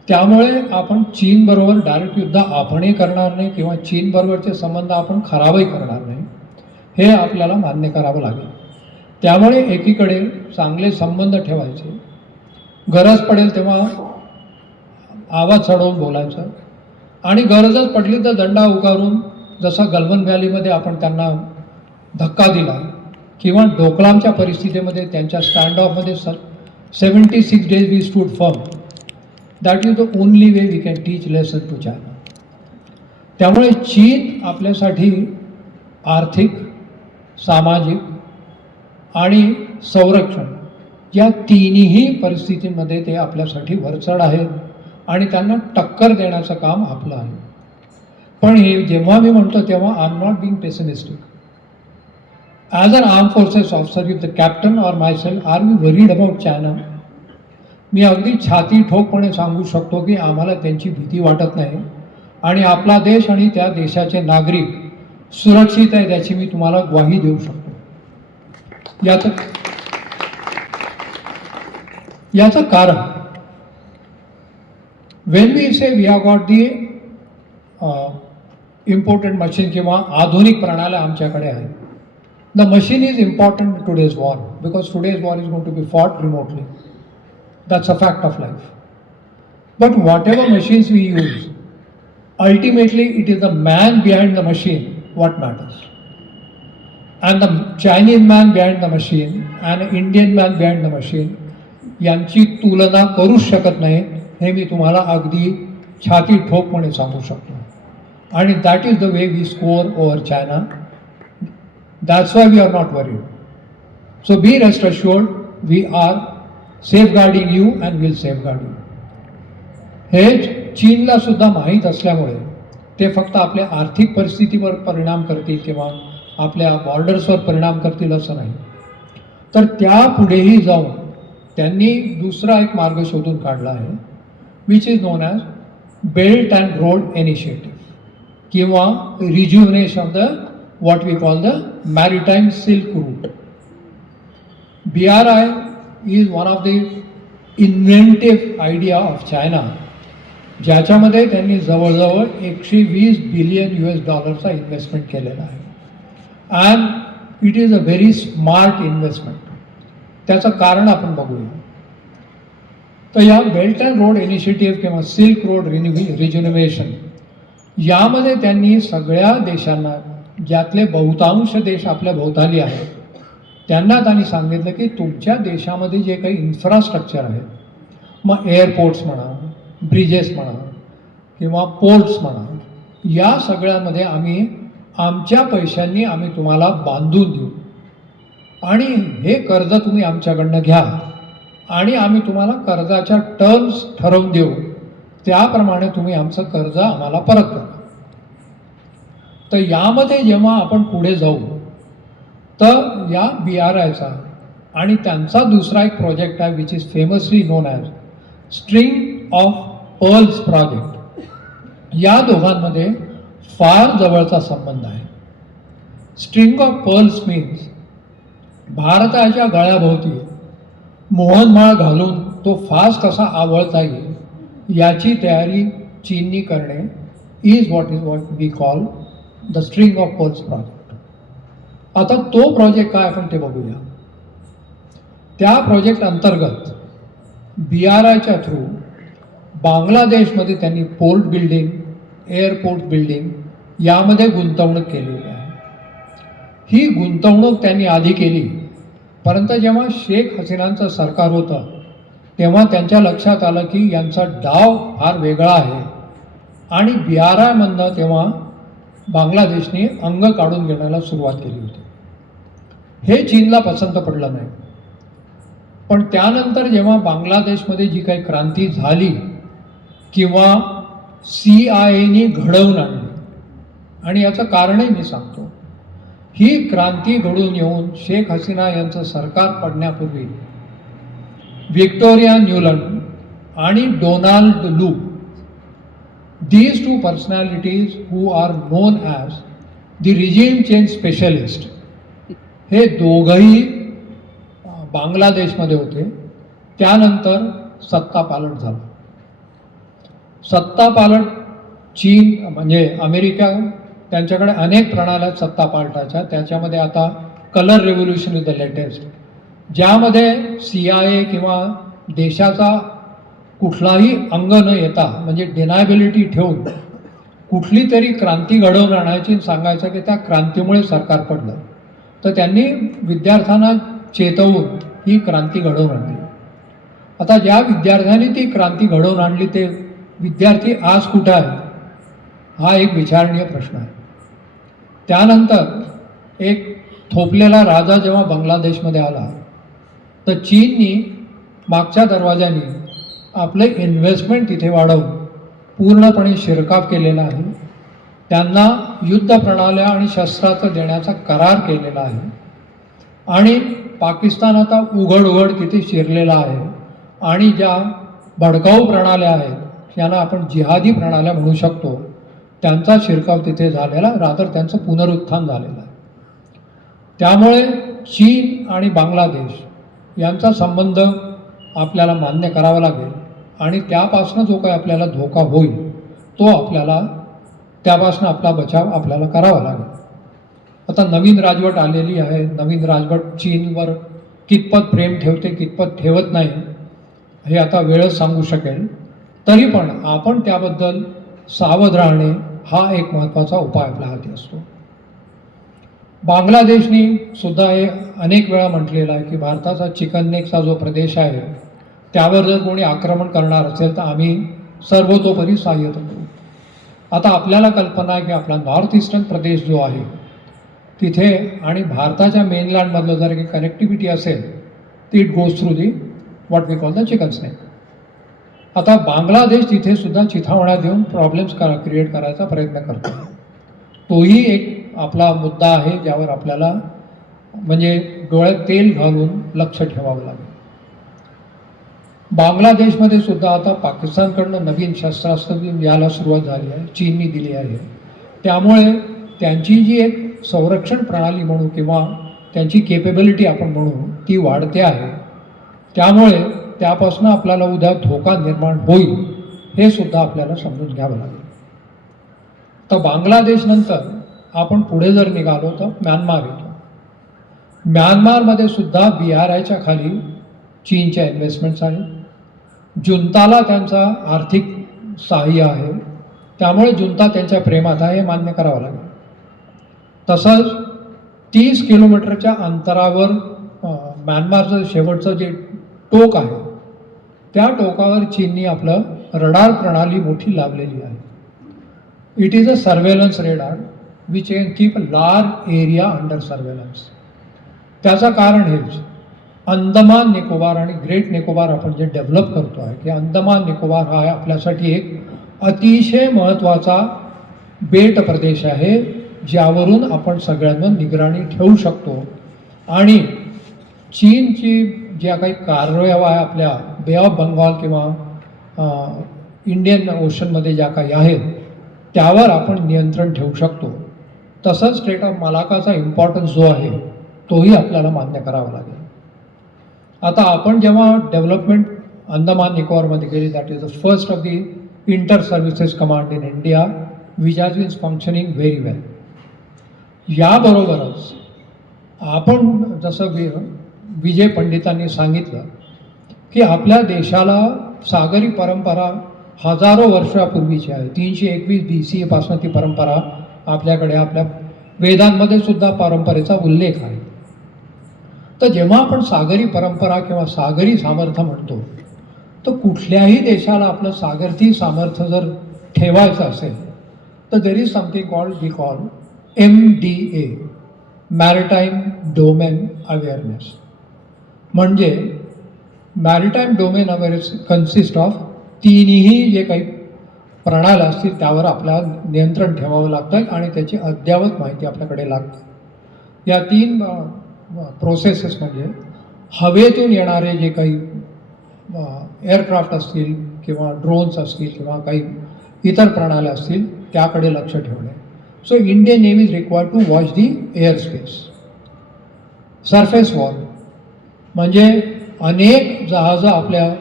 त्यामुळे आपण चीनबरोबर डायरेक्ट युद्ध आपणही करणार नाही किंवा चीनबरोबरचे संबंध आपण खराबही करणार नाही, हे आपल्याला मान्य करावं लागेल. त्यामुळे एकीकडे चांगले संबंध ठेवायचे, गरज पडेल तेव्हा आवाज चढवून बोलायचं, आणि गरजच पडली तर दंडा उगारून जसं गलवान व्हॅलीमध्ये आपण त्यांना धक्का दिला किंवा डोकलामच्या परिस्थितीमध्ये त्यांच्या स्टँड ऑफमध्ये 76 days we stood firm. That is the only way we can teach lesson to China. त्यामुळे चीन आपल्यासाठी आर्थिक, सामाजिक आणि संरक्षण या तिन्ही परिस्थितींमध्ये ते आपल्यासाठी वरचढ आहेत आणि त्यांना टक्कर देण्याचं काम आपलं आहे. पण हे जेव्हा मी म्हणतो तेव्हा I am not being pessimistic. As an arm forces officer, if the captain or myself are we worried about China, मी अगदी छाती ठोकपणे सांगू शकतो की आम्हाला त्यांची भीती वाटत नाही. आणि आपला देश आणि त्या देशाचे नागरिक सुरक्षित आहेत याची मी तुम्हाला ग्वाही देऊ शकतो. याचं कारण, when we say we have got the important machine किंवा आधुनिक प्रणाल्या आमच्याकडे आहेत. The machine is important in today's war because today's war is going to be fought remotely. That's a fact of life. But whatever machines we use, ultimately it is the man behind the machine what matters. And the Chinese man behind the machine and Indian man behind the machine यांची तुलना करूच शकत नाही, हे मी तुम्हाला अगदी छाती ठोकपणे सांगू शकतो. आणि that is the way we score over China. That's why we are not worried. So be rest assured, we are safeguarding you and will safeguard you. हे चीनला सुद्धा माहीत असल्यामुळे ते फक्त आपल्या आर्थिक परिस्थितीवर परिणाम करतील किंवा आपल्या बॉर्डर्सवर परिणाम करतील असं नाही, तर त्यापुढेही जाऊन त्यांनी दुसरा एक मार्ग शोधून काढला आहे, which is known as belt and road initiative किंवा rejuvenation of the what we call the maritime silk route. BRI is one of the inventive idea of China, ज्याच्यामध्ये त्यांनी जवळजवळ 120 बिलियन US डॉलरचा इन्व्हेस्टमेंट केलेला आहे. And it is a very smart investment. त्याचं कारण आपण बघूया. तर या बेल्ट अँड रोड इनिशिएटिव्ह किंवा सिल्क रोड रिज्युनेशन यामध्ये त्यांनी सगळ्या देशांना, ज्यातले बहुतांश देश आपल्या भोवताली आहेत, त्यांना त्यांनी सांगितलं की तुमच्या देशामध्ये जे काही इन्फ्रास्ट्रक्चर आहेत, मग एअरपोर्ट्स म्हणा, ब्रिजेस म्हणा किंवा पोर्ट्स म्हणा, या सगळ्यामध्ये आम्ही आमच्या पैशांनी आम्ही तुम्हाला बांधून देऊ आणि हे कर्ज तुम्ही आमच्याकडनं घ्या आणि आम्ही तुम्हाला कर्जाच्या टर्म्स ठरवून देऊ, त्याप्रमाणे तुम्ही आमचं कर्ज आम्हाला परत करा. तर यामध्ये जेव्हा आपण पुढे जाऊ तर या BRIचा आणि त्यांचा दुसरा एक प्रोजेक्ट आहे which is famously non as string of pearls project, या दोघांमध्ये फार जवळचा संबंध आहे. स्ट्रिंग ऑफ पर्ल्स मीन्स भारताच्या गळ्याभोवती मोहनमाळ घालून तो फास कसा आवळता येईल याची तयारी चीननी करणे is what we call the string of pearls project. आता तो प्रोजेक्ट काय आपण ते बघूया. त्या प्रोजेक्ट अंतर्गत BRIच्या थ्रू बांगलादेशमध्ये त्यांनी पोर्ट बिल्डिंग, एअरपोर्ट बिल्डिंग यामध्ये गुंतवणूक केलेली आहे. ही गुंतवणूक त्यांनी आधी केली, परंतु जेव्हा शेख हसीनांचं सरकार होतं तेव्हा त्यांच्या लक्षात आलं की यांचा डाव फार वेगळा आहे आणि BRIमधनं तेव्हा बांगलादेशने अंग काढून घेण्याला सुरुवात केली होती. हे चीनला पसंत पडलं नाही. पण त्यानंतर जेव्हा बांगलादेशमध्ये जी काही क्रांती झाली किंवा CIAनी घडवून आणली, आणि याचं कारणही मी सांगतो, ही क्रांती घडून येऊन शेख हसीना यांचं सरकार पडण्यापूर्वी व्हिक्टोरिया न्यूलंड आणि Donald Lu, these two personalities who are known as the regime change specialist, हे दोघंही बांगलादेशमध्ये होते. त्यानंतर सत्तापालट झालं. सत्तापालट चीन म्हणजे अमेरिका, त्यांच्याकडे अनेक प्रणाल्या सत्ता पालटाच्या. त्याच्यामध्ये आता colour revolution is the latest, ज्यामध्ये CIA किंवा देशाचा कुठलाही अंग न येता म्हणजे डिनायबिलिटी ठेवून कुठली तरी क्रांती घडवून आणायची, सांगायचं की त्या क्रांतीमुळे सरकार पडलं. तर त्यांनी विद्यार्थ्यांना चेतवून ही क्रांती घडवून आणली. आता ज्या विद्यार्थ्यांनी ती क्रांती घडवून आणली ते विद्यार्थी आज कुठं आहे, हा एक विचारणीय प्रश्न आहे. त्यानंतर एक थोपलेला राजा जेव्हा बांगलादेशमध्ये आला तर चीननी मागच्या दरवाजाने आपले इन्व्हेस्टमेंट तिथे वाढवून पूर्णपणे शिरकाव केलेला आहे. त्यांना युद्ध प्रणाल्या आणि शस्त्रास्त्र देण्याचा करार केलेला आहे आणि पाकिस्तान आता उघड तिथे शिरलेला आहे. आणि ज्या भडकाऊ प्रणाल्या आहेत यांना आपण जिहादी प्रणाल्या म्हणू शकतो, त्यांचा शिरकाव तिथे झालेला, रादर त्यांचं पुनरुत्थान झालेलं आहे. त्यामुळे चीन आणि बांगलादेश यांचा संबंध आपल्याला मान्य करावा लागेल आणि त्यापासून जो काही आपल्याला धोका होईल तो आपल्याला त्यापासून आपला बचाव आपल्याला करावा लागेल. आता नवीन राजवट आलेली आहे. नवीन राजवट चीनवर कितपत प्रेम ठेवते कितपत ठेवत नाही हे आता वेळच सांगू शकेल. तरी पण आपण त्याबद्दल सावध राहणे हा एक महत्त्वाचा उपाय आपल्या हाती असतो. बांगलादेशनी सुद्धा हे अनेक वेळा म्हटलेलं आहे की भारताचा चिकन नेकचा जो प्रदेश आहे त्यावर जर कोणी आक्रमण करणार असेल तर आम्ही सर्वतोपरी सहाय्यता करू. आता आपल्याला कल्पना आहे की आपला नॉर्थ ईस्टर्न प्रदेश जो आहे तिथे आणि भारताच्या मेनलँडमधलं जर काही कनेक्टिव्हिटी असेल ती it goes through the what we call the chicken snake. आता बांगलादेश तिथे सुद्धा चिथावण्या देऊन प्रॉब्लेम्स क्रिएट करायचा प्रयत्न करतो. तोही एक आपला मुद्दा आहे ज्यावर आपल्याला म्हणजे डोळ्यात तेल घालून लक्ष ठेवावं लागेल. बांगलादेशमध्ये सुद्धा आता पाकिस्तानकडनं नवीन शस्त्रास्त्र यायला सुरुवात झाली आहे, चीननी दिली आहे. त्यामुळे त्यांची जी एक संरक्षण प्रणाली म्हणू किंवा त्यांची केपेबिलिटी आपण म्हणू ती वाढते आहे. त्यामुळे त्यापासून आपल्याला उद्या धोका निर्माण होईल हे सुद्धा आपल्याला समजून घ्यावं लागेल. तर बांगलादेशनंतर आपण पुढे जर निघालो तर म्यानमार येतो. म्यानमारमध्ये सुद्धा BRIच्या खाली चीनच्या इन्व्हेस्टमेंट्स आहेत. जुंताला त्यांचा आर्थिक सहाय्य आहे. त्यामुळे जुंता त्यांच्या प्रेमात आहे हे मान्य करावं लागेल. तसंच 30 किलोमीटरच्या अंतरावर म्यानमारचं शेवटचं जे टोक आहे त्या टोकावर चीननी आपलं रडार प्रणाली मोठी लावलेली आहे. It is a surveillance radar which can keep a large area under surveillance. त्याचं कारण हेच अंदमान निकोबार आणि ग्रेट निकोबार आपण जे डेव्हलप करतो आहे की अंदमान निकोबार हा आपल्यासाठी एक अतिशय महत्त्वाचा बेट प्रदेश आहे ज्यावरून आपण सगळ्यांना निगराणी ठेवू शकतो. आणि चीनची ज्या काही कारवाया आपल्या बे ऑफ बंगाल किंवा इंडियन ओशनमध्ये ज्या काही आहेत त्यावर आपण नियंत्रण ठेवू शकतो. तसंच स्ट्रेट ऑफ मलाकाचा इम्पॉर्टन्स जो आहे तोही आपल्याला मान्य करावा लागेल. आता आपण जेव्हा डेव्हलपमेंट अंदमान निकोबारमध्ये केली that is the first of the inter services command in India which has been functioning very well. याबरोबरच आपण जसं विजय पंडितांनी सांगितलं की आपल्या देशाला सागरी परंपरा हजारो वर्षापूर्वीची आहे. 321 BCE पासून ती परंपरा आपल्याकडे आपल्या वेदांमध्ये सुद्धा परंपरेचा उल्लेख आहे. तर जेव्हा आपण सागरी परंपरा किंवा सागरी सामर्थ्य म्हणतो तर कुठल्याही देशाला आपलं सागरी सामर्थ्य जर ठेवायचं असेल तर there is something called we call MDA maritime domain awareness. म्हणजे maritime domain awareness consist of तिन्ही जे काही प्रणाल्या असतील त्यावर आपल्याला नियंत्रण ठेवावं लागतं आणि त्याची अद्ययावत माहिती आपल्याकडे लागते. या 3 प्रोसेसेस म्हणजे हवेतून येणारे जे काही एअरक्राफ्ट असतील किंवा ड्रोन्स असतील किंवा काही इतर प्रणाल्या असतील त्याकडे लक्ष ठेवणे. So Indian Navy is required to watch the air space. Surface war म्हणजे अनेक जहाजं आपल्या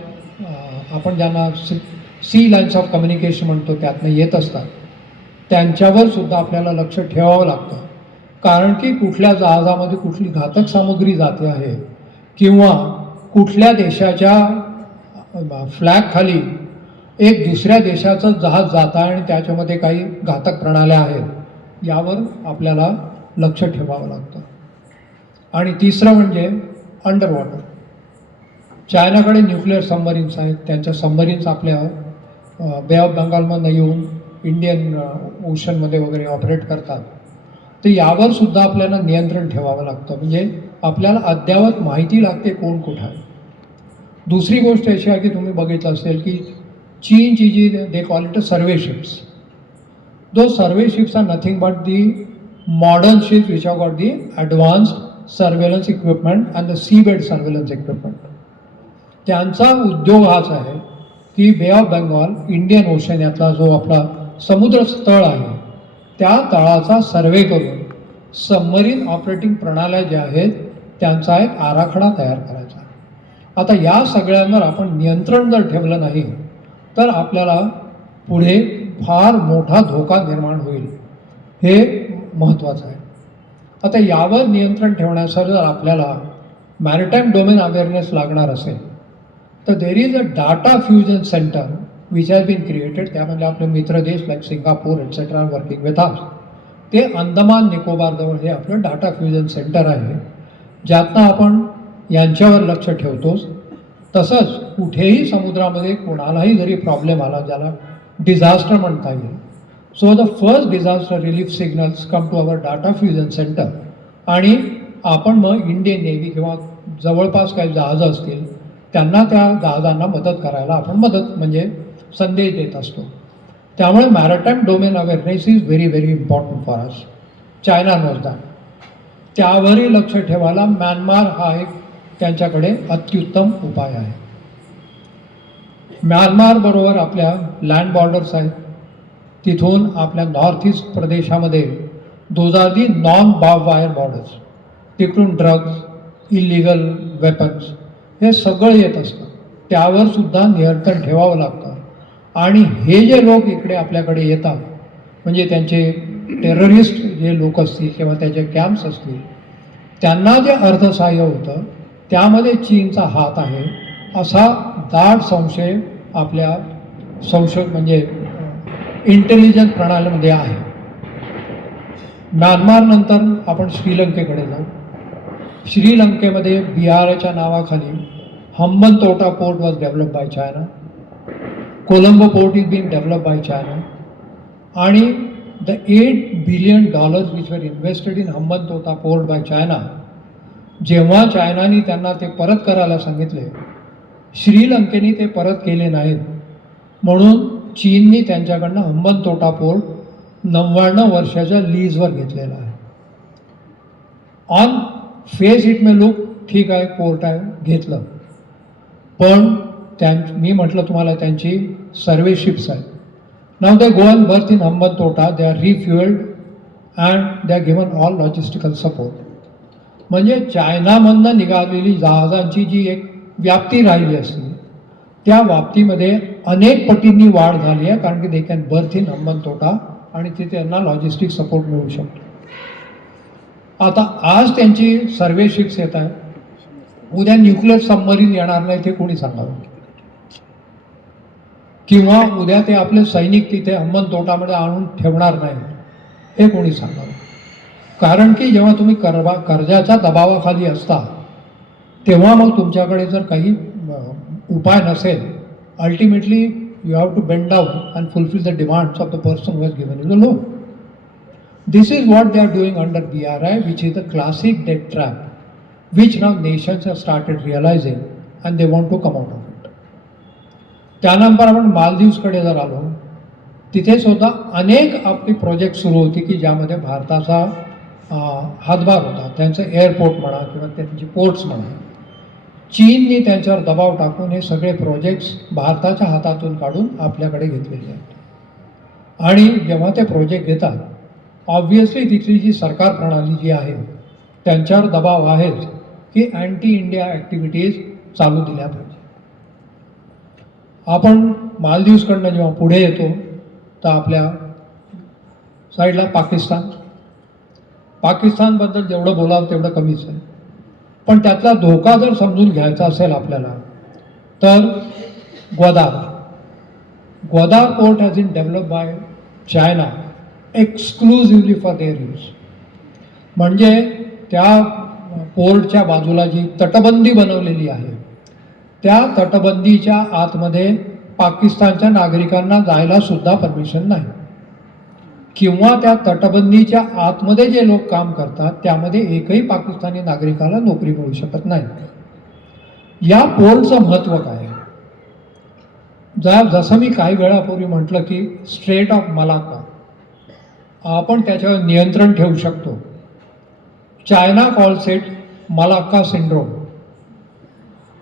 आपण ज्यांना सी लाईन्स ऑफ कम्युनिकेशन म्हणतो त्यातनं येत असतात त्यांच्यावर सुद्धा आपल्याला लक्ष ठेवावं लागतं. कारण की कुठल्या जहाजामध्ये कुठली घातक सामग्री जाते आहे किंवा कुठल्या देशाच्या फ्लॅगखाली एक दुसऱ्या देशाचं जहाज जातं आणि त्याच्यामध्ये काही घातक प्रणाल्या आहेत यावर आपल्याला लक्ष ठेवावं लागतं. आणि तिसरं म्हणजे अंडर वॉटर. चायनाकडे न्यूक्लिअर सबमरीन्स आहेत. त्यांच्या सबमरीन्स आपल्या बे ऑफ बंगालमधनं येऊन इंडियन ओशनमध्ये वगैरे ऑपरेट करतात. तर यावर सुद्धा आपल्याला नियंत्रण ठेवावं लागतं. म्हणजे आपल्याला अद्ययावत माहिती लागते कोण कुठं आहे. दुसरी गोष्ट अशी आहे की तुम्ही बघितलं असेल की चीनची जी they call it a survey ships. Those survey ships are nothing but the modern ships which are got the advanced surveillance equipment and the sea bed surveillance equipment. त्यांचा उद्योग हाच आहे की बे ऑफ बेंगॉल इंडियन ओशन यातला जो आपला समुद्रस्थळ आहे त्या तळाचा सर्वे करून सबमरीन ऑपरेटिंग प्रणाल्या ज्या आहेत त्यांचा एक आराखडा तयार करायचा. आता या सगळ्यांवर आपण नियंत्रण जर ठेवलं नाही तर आपल्याला पुढे फार मोठा धोका निर्माण होईल, हे महत्त्वाचं आहे. आता यावर नियंत्रण ठेवण्यासाठी जर आपल्याला मॅरिटाईम डोमेन अवेअरनेस लागणार असेल तर there is a data fusion centre which has been created. त्यामध्ये आपले मित्र देश like Singapore etcetera working with us. ते अंदमान निकोबारजवळ हे आपलं डाटा फ्युजन सेंटर आहे, ज्यातनं आपण यांच्यावर लक्ष ठेवतोच. तसंच कुठेही समुद्रामध्ये कोणालाही जरी प्रॉब्लेम आला ज्याला डिझास्टर म्हणता येईल, so the first disaster relief signals come to our data fusion centre. आणि आपण मग इंडियन नेव्ही किंवा जवळपास काही जहाजं असतील त्यांना त्या जहाजांना मदत करायला आपण म्हणजे संदेश देत असतो. त्यामुळे maritime domain awareness is very very important for us. China knows that. त्यावरही लक्ष ठेवायला म्यानमार हा एक त्यांच्याकडे अत्युत्तम उपाय आहे. म्यानमारबरोबर आपल्या लँड बॉर्डर्स आहेत. तिथून आपल्या नॉर्थ ईस्ट प्रदेशामध्ये those are the non wire borders. तिकडून ड्रग्ज, इलिगल वेपन्स हे सगळं येत असतं. त्यावर सुद्धा नियंत्रण ठेवावं लागतं. आणि हे जे लोक इकडे आपल्याकडे येतात म्हणजे त्यांचे टेररिस्ट जे लोक असतील किंवा त्याचे कॅम्प्स असतील त्यांना जे अर्थसहाय्य होतं त्यामध्ये चीनचा हात आहे असा दाट संशय आपल्या म्हणजे इंटेलिजन्स प्रणालीमध्ये आहे. म्यानमारनंतर आपण श्रीलंकेकडे जाऊ. श्रीलंकेमध्ये BRIच्या नावाखाली Hambantota port was develop by China. Colombo port is being develop by China. आणि the $8 billion which were invested in Hambantota port by China, जेव्हा चायनाने त्यांना ते परत करायला सांगितले, श्रीलंकेने ते परत केले नाहीत. म्हणून चीनने त्यांच्याकडनं हंबनतोटा पोर्ट 99 वर्षाच्या लीजवर घेतलेला आहे. On face it may look ठीक आहे, पोर्ट आहे, घेतलं. पण मी म्हटलं तुम्हाला त्यांची सर्वे शिप्स आहेत. Now they go and berth in Hambantota, they are refuelled and they are given all logistical support. म्हणजे चायनामधनं निघालेली जहाजांची जी एक व्याप्ती राहिली असती त्या व्याप्तीमध्ये अनेक पटींनी वाढ झाली आहे, कारण की they can birth in Hambantota आणि तिथे त्यांना लॉजिस्टिक सपोर्ट मिळू शकतो. आता आज त्यांची सर्वे शिप्स येत आहे. उद्या न्यूक्लिअर सबमरीन येणार नाही ते कोणी सांगावं, किंवा उद्या ते आपले सैनिक तिथे हंबनतोटामध्ये आणून ठेवणार नाही हे कोणी सांगावं. कारण की जेव्हा तुम्ही कर्जाच्या दबावाखाली असता तेव्हा मग तुमच्याकडे जर काही उपाय नसेल, ultimately you have to bend down and fulfil the demands of the person who has given you the loan. This is what they are doing under BRI, which is the classic debt trap, which now nations have started realizing and they want to come out of it. त्यानंतर आपण मालदीव्सकडे जर आलो, तिथे सुद्धा अनेक आपली project सुरू होती की ज्यामध्ये भारताचा हातभार होता. त्यांचं एअरपोर्ट म्हणा किंवा त्यांची पोर्ट्स म्हणा, चीनने त्यांच्यावर दबाव टाकून हे सगळे प्रोजेक्ट्स भारताच्या हातातून काढून आपल्याकडे घेतलेले आहेत. आणि जेव्हा ते प्रोजेक्ट घेतात, ऑब्व्हियसली तिथली जी सरकार प्रणाली जी आहे त्यांच्यावर दबाव आहेच की अँटी इंडिया ॲक्टिव्हिटीज चालू दिल्या पाहिजे. आपण मालदीव्सकडनं जेव्हा पुढे येतो तर आपल्या साईडला पाकिस्तानबद्दल जेवढं बोलावं तेवढं कमीच आहे. पण त्यातला धोका जर समजून घ्यायचा असेल आपल्याला तर Gwadar port has been develop by China exclusively for their use. म्हणजे त्या पोर्टच्या बाजूला जी तटबंदी बनवलेली आहे त्या तटबंदीच्या आतमध्ये पाकिस्तानच्या नागरिकांना जायला सुद्धा परमिशन नाही, किंवा त्या तटबंदीच्या आतमध्ये जे लोक काम करतात त्यामध्ये एकही पाकिस्तानी नागरिकाला नोकरी मिळू शकत नाही. या पोर्टचं महत्त्व काय आहे? जसं मी काही वेळापूर्वी म्हटलं की स्ट्रेट ऑफ मलाक्का आपण त्याच्यावर नियंत्रण ठेवू शकतो. China calls it Malacca syndrome.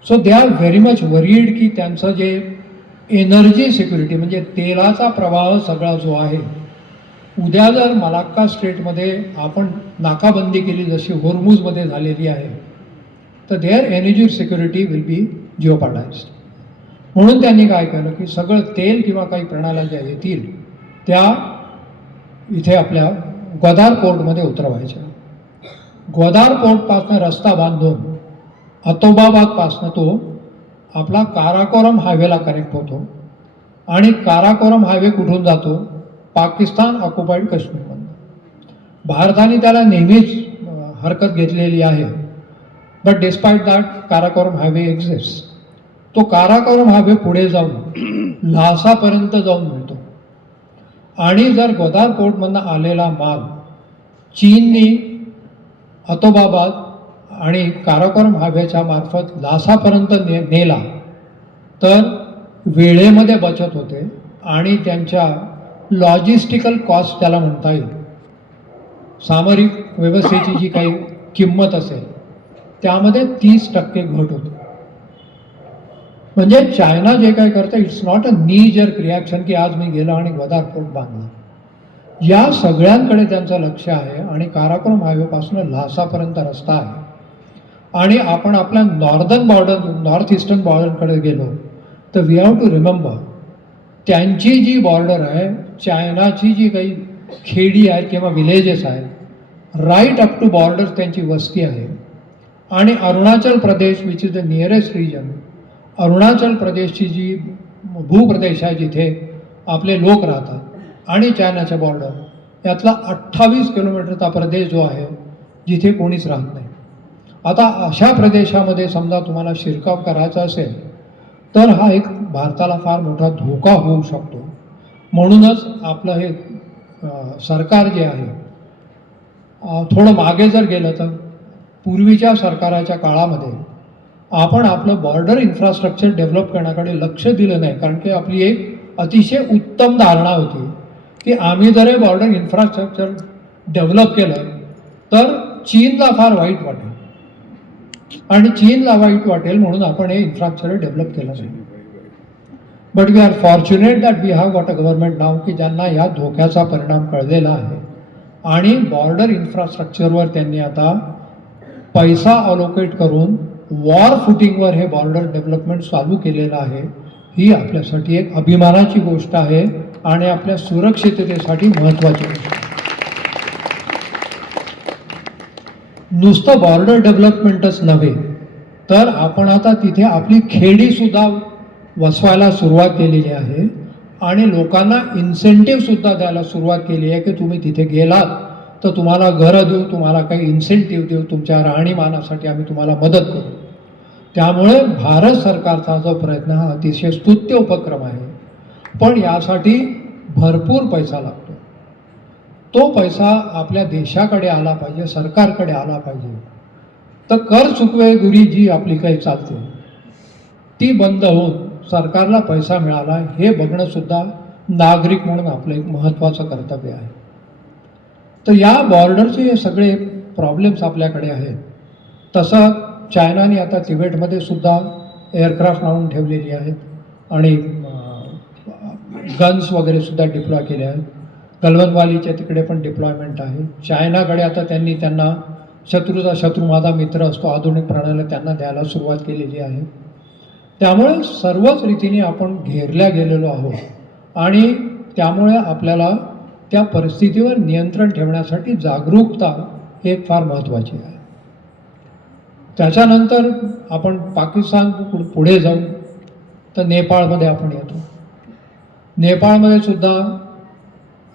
So they are very much worried की त्यांचं जे एनर्जी सिक्युरिटी म्हणजे तेलाचा प्रवाह सगळा जो आहे, उद्या जर मलाक्का स्ट्रेटमध्ये आपण नाकाबंदी केली जशी होर्मुजमध्ये झालेली आहे, तर their energy security will be jeopardised. म्हणून त्यांनी काय केलं की सगळं तेल किंवा काही प्रणाल्या ज्या येतील त्या इथे आपल्या ग्वादार पोर्टमध्ये उतरवायच्या. ग्वादार पोर्टपासनं रस्ता बांधून अतोबाबादपासनं तो आपला काराकोरम हायवेला कनेक्ट होतो आणि काराकोरम हायवे कुठून जातो? पाकिस्तान ऑक्युपाईड काश्मीरमधून. भारताने त्याला नेहमीच हरकत घेतलेली आहे, but despite that Karakoram highway exist. तो काराकोरम हायवे पुढे जाऊन ल्हासापर्यंत जाऊन मिळतो आणि जर ग्वादार पोर्टमधनं आलेला माल चीननी अतोबाबाद आणि काराकोरम हायवेच्या मार्फत ल्हासापर्यंत नेला तर वेळेमध्ये बचत होते आणि त्यांच्या लॉजिस्टिकल कॉस्ट त्याला म्हणता येईल, सामरिक व्यवस्थेची जी काही किंमत असेल त्यामध्ये 30% घट होते. म्हणजे चायना जे काय करतं, इट्स नॉट अ नी जर्क रिॲक्शन की आज मी गेलो आणि ग्वादार पोर्ट बांधला. या सगळ्यांकडे त्यांचं लक्ष आहे आणि काराकोरम हायवेपासून ल्हासापर्यंत रस्ता आहे. आणि आपण आपल्या नॉर्थ ईस्टर्न बॉर्डरकडे गेलो तर वी हॅव टू रिमेंबर त्यांची जी बॉर्डर आहे, चायनाची जी काही खेडी आहेत किंवा विलेजेस आहेत, राईट अप टू बॉर्डर त्यांची वस्ती आहे. आणि Arunachal Pradesh which is the nearest region, Arunachal प्रदेशची जी भूप्रदेश आहे जिथे आपले लोक राहतात आणि चायनाच्या बॉर्डर यातला 28 किलोमीटरचा प्रदेश जो आहे जिथे कोणीच राहत नाही. आता अशा प्रदेशामध्ये समजा तुम्हाला शिरकाव करायचा असेल तर हा एक भारताला फार मोठा धोका होऊ शकतो. म्हणूनच आपलं हे सरकार जे आहे थोडं मागे जर गेलं तर पूर्वीच्या सरकाराच्या काळामध्ये आपण आपलं बॉर्डर इन्फ्रास्ट्रक्चर डेव्हलप करण्याकडे लक्ष दिलं नाही, कारण की आपली एक अतिशय उत्तम धारणा होती की आम्ही जर हे बॉर्डर इन्फ्रास्ट्रक्चर डेव्हलप केलं तर चीनला फार वाईट वाटेल आणि चीनला वाईट वाटेल म्हणून आपण हे इन्फ्रास्ट्रक्चर डेव्हलप केलं नाही. But we are fortunate that we have got a government now की ज्यांना या धोक्याचा परिणाम कळलेला आहे आणि बॉर्डर इन्फ्रास्ट्रक्चरवर त्यांनी आता पैसा अलोकेट करून वॉर फुटिंगवर हे बॉर्डर डेव्हलपमेंट चालू केलेलं आहे. ही आपल्यासाठी एक अभिमानाची गोष्ट आहे आणि आपल्या सुरक्षिततेसाठी महत्त्वाची गोष्ट आहे. नुसतं बॉर्डर डेव्हलपमेंटच नव्हे तर आपण आता तिथे आपली खेडीसुद्धा वसवायला सुरुवात केलेली आहे आणि लोकांना इन्सेंटिव्हसुद्धा द्यायला सुरुवात केली आहे की तुम्ही तिथे गेलात तर तुम्हाला घरं देऊ, तुम्हाला काही इन्सेंटिव्ह देऊ, तुमच्या राहणीमानासाठी आम्ही तुम्हाला मदत करू. त्यामुळे भारत सरकारचा जो प्रयत्न हा अतिशय स्तुत्य उपक्रम आहे, पण यासाठी भरपूर पैसा लागतो. तो पैसा आपल्या देशाकडे आला पाहिजे, सरकारकडे आला पाहिजे. तर कर चुकवेगिरी जी आपली काही चालते ती बंद होऊन सरकारला पैसा मिळाला हे बघणंसुद्धा नागरिक म्हणून आपलं एक महत्त्वाचं कर्तव्य आहे. तर या बॉर्डरचे हे सगळे प्रॉब्लेम्स आपल्याकडे आहेत. तसं चायनाने आता तिबेटमध्ये सुद्धा एअरक्राफ्ट लावून ठेवलेली आहेत आणि गन्स वगैरे सुद्धा डिप्लॉय केले आहेत. गलवनवालीच्या तिकडे पण डिप्लॉयमेंट आहे. चायनाकडे आता त्यांना शत्रूचा शत्रू माझा मित्र असतो आधुनिक प्रणाल्या त्यांना द्यायला सुरुवात केलेली आहे. त्यामुळे सर्वच रीतीने आपण घेरल्या गेलेलो आहोत आणि त्यामुळे आपल्याला त्या परिस्थितीवर नियंत्रण ठेवण्यासाठी जागरूकता एक फार महत्त्वाची आहे. त्याच्यानंतर आपण पाकिस्तान पुढे जाऊ तर नेपाळमध्ये आपण येतो. नेपाळमध्ये सुद्धा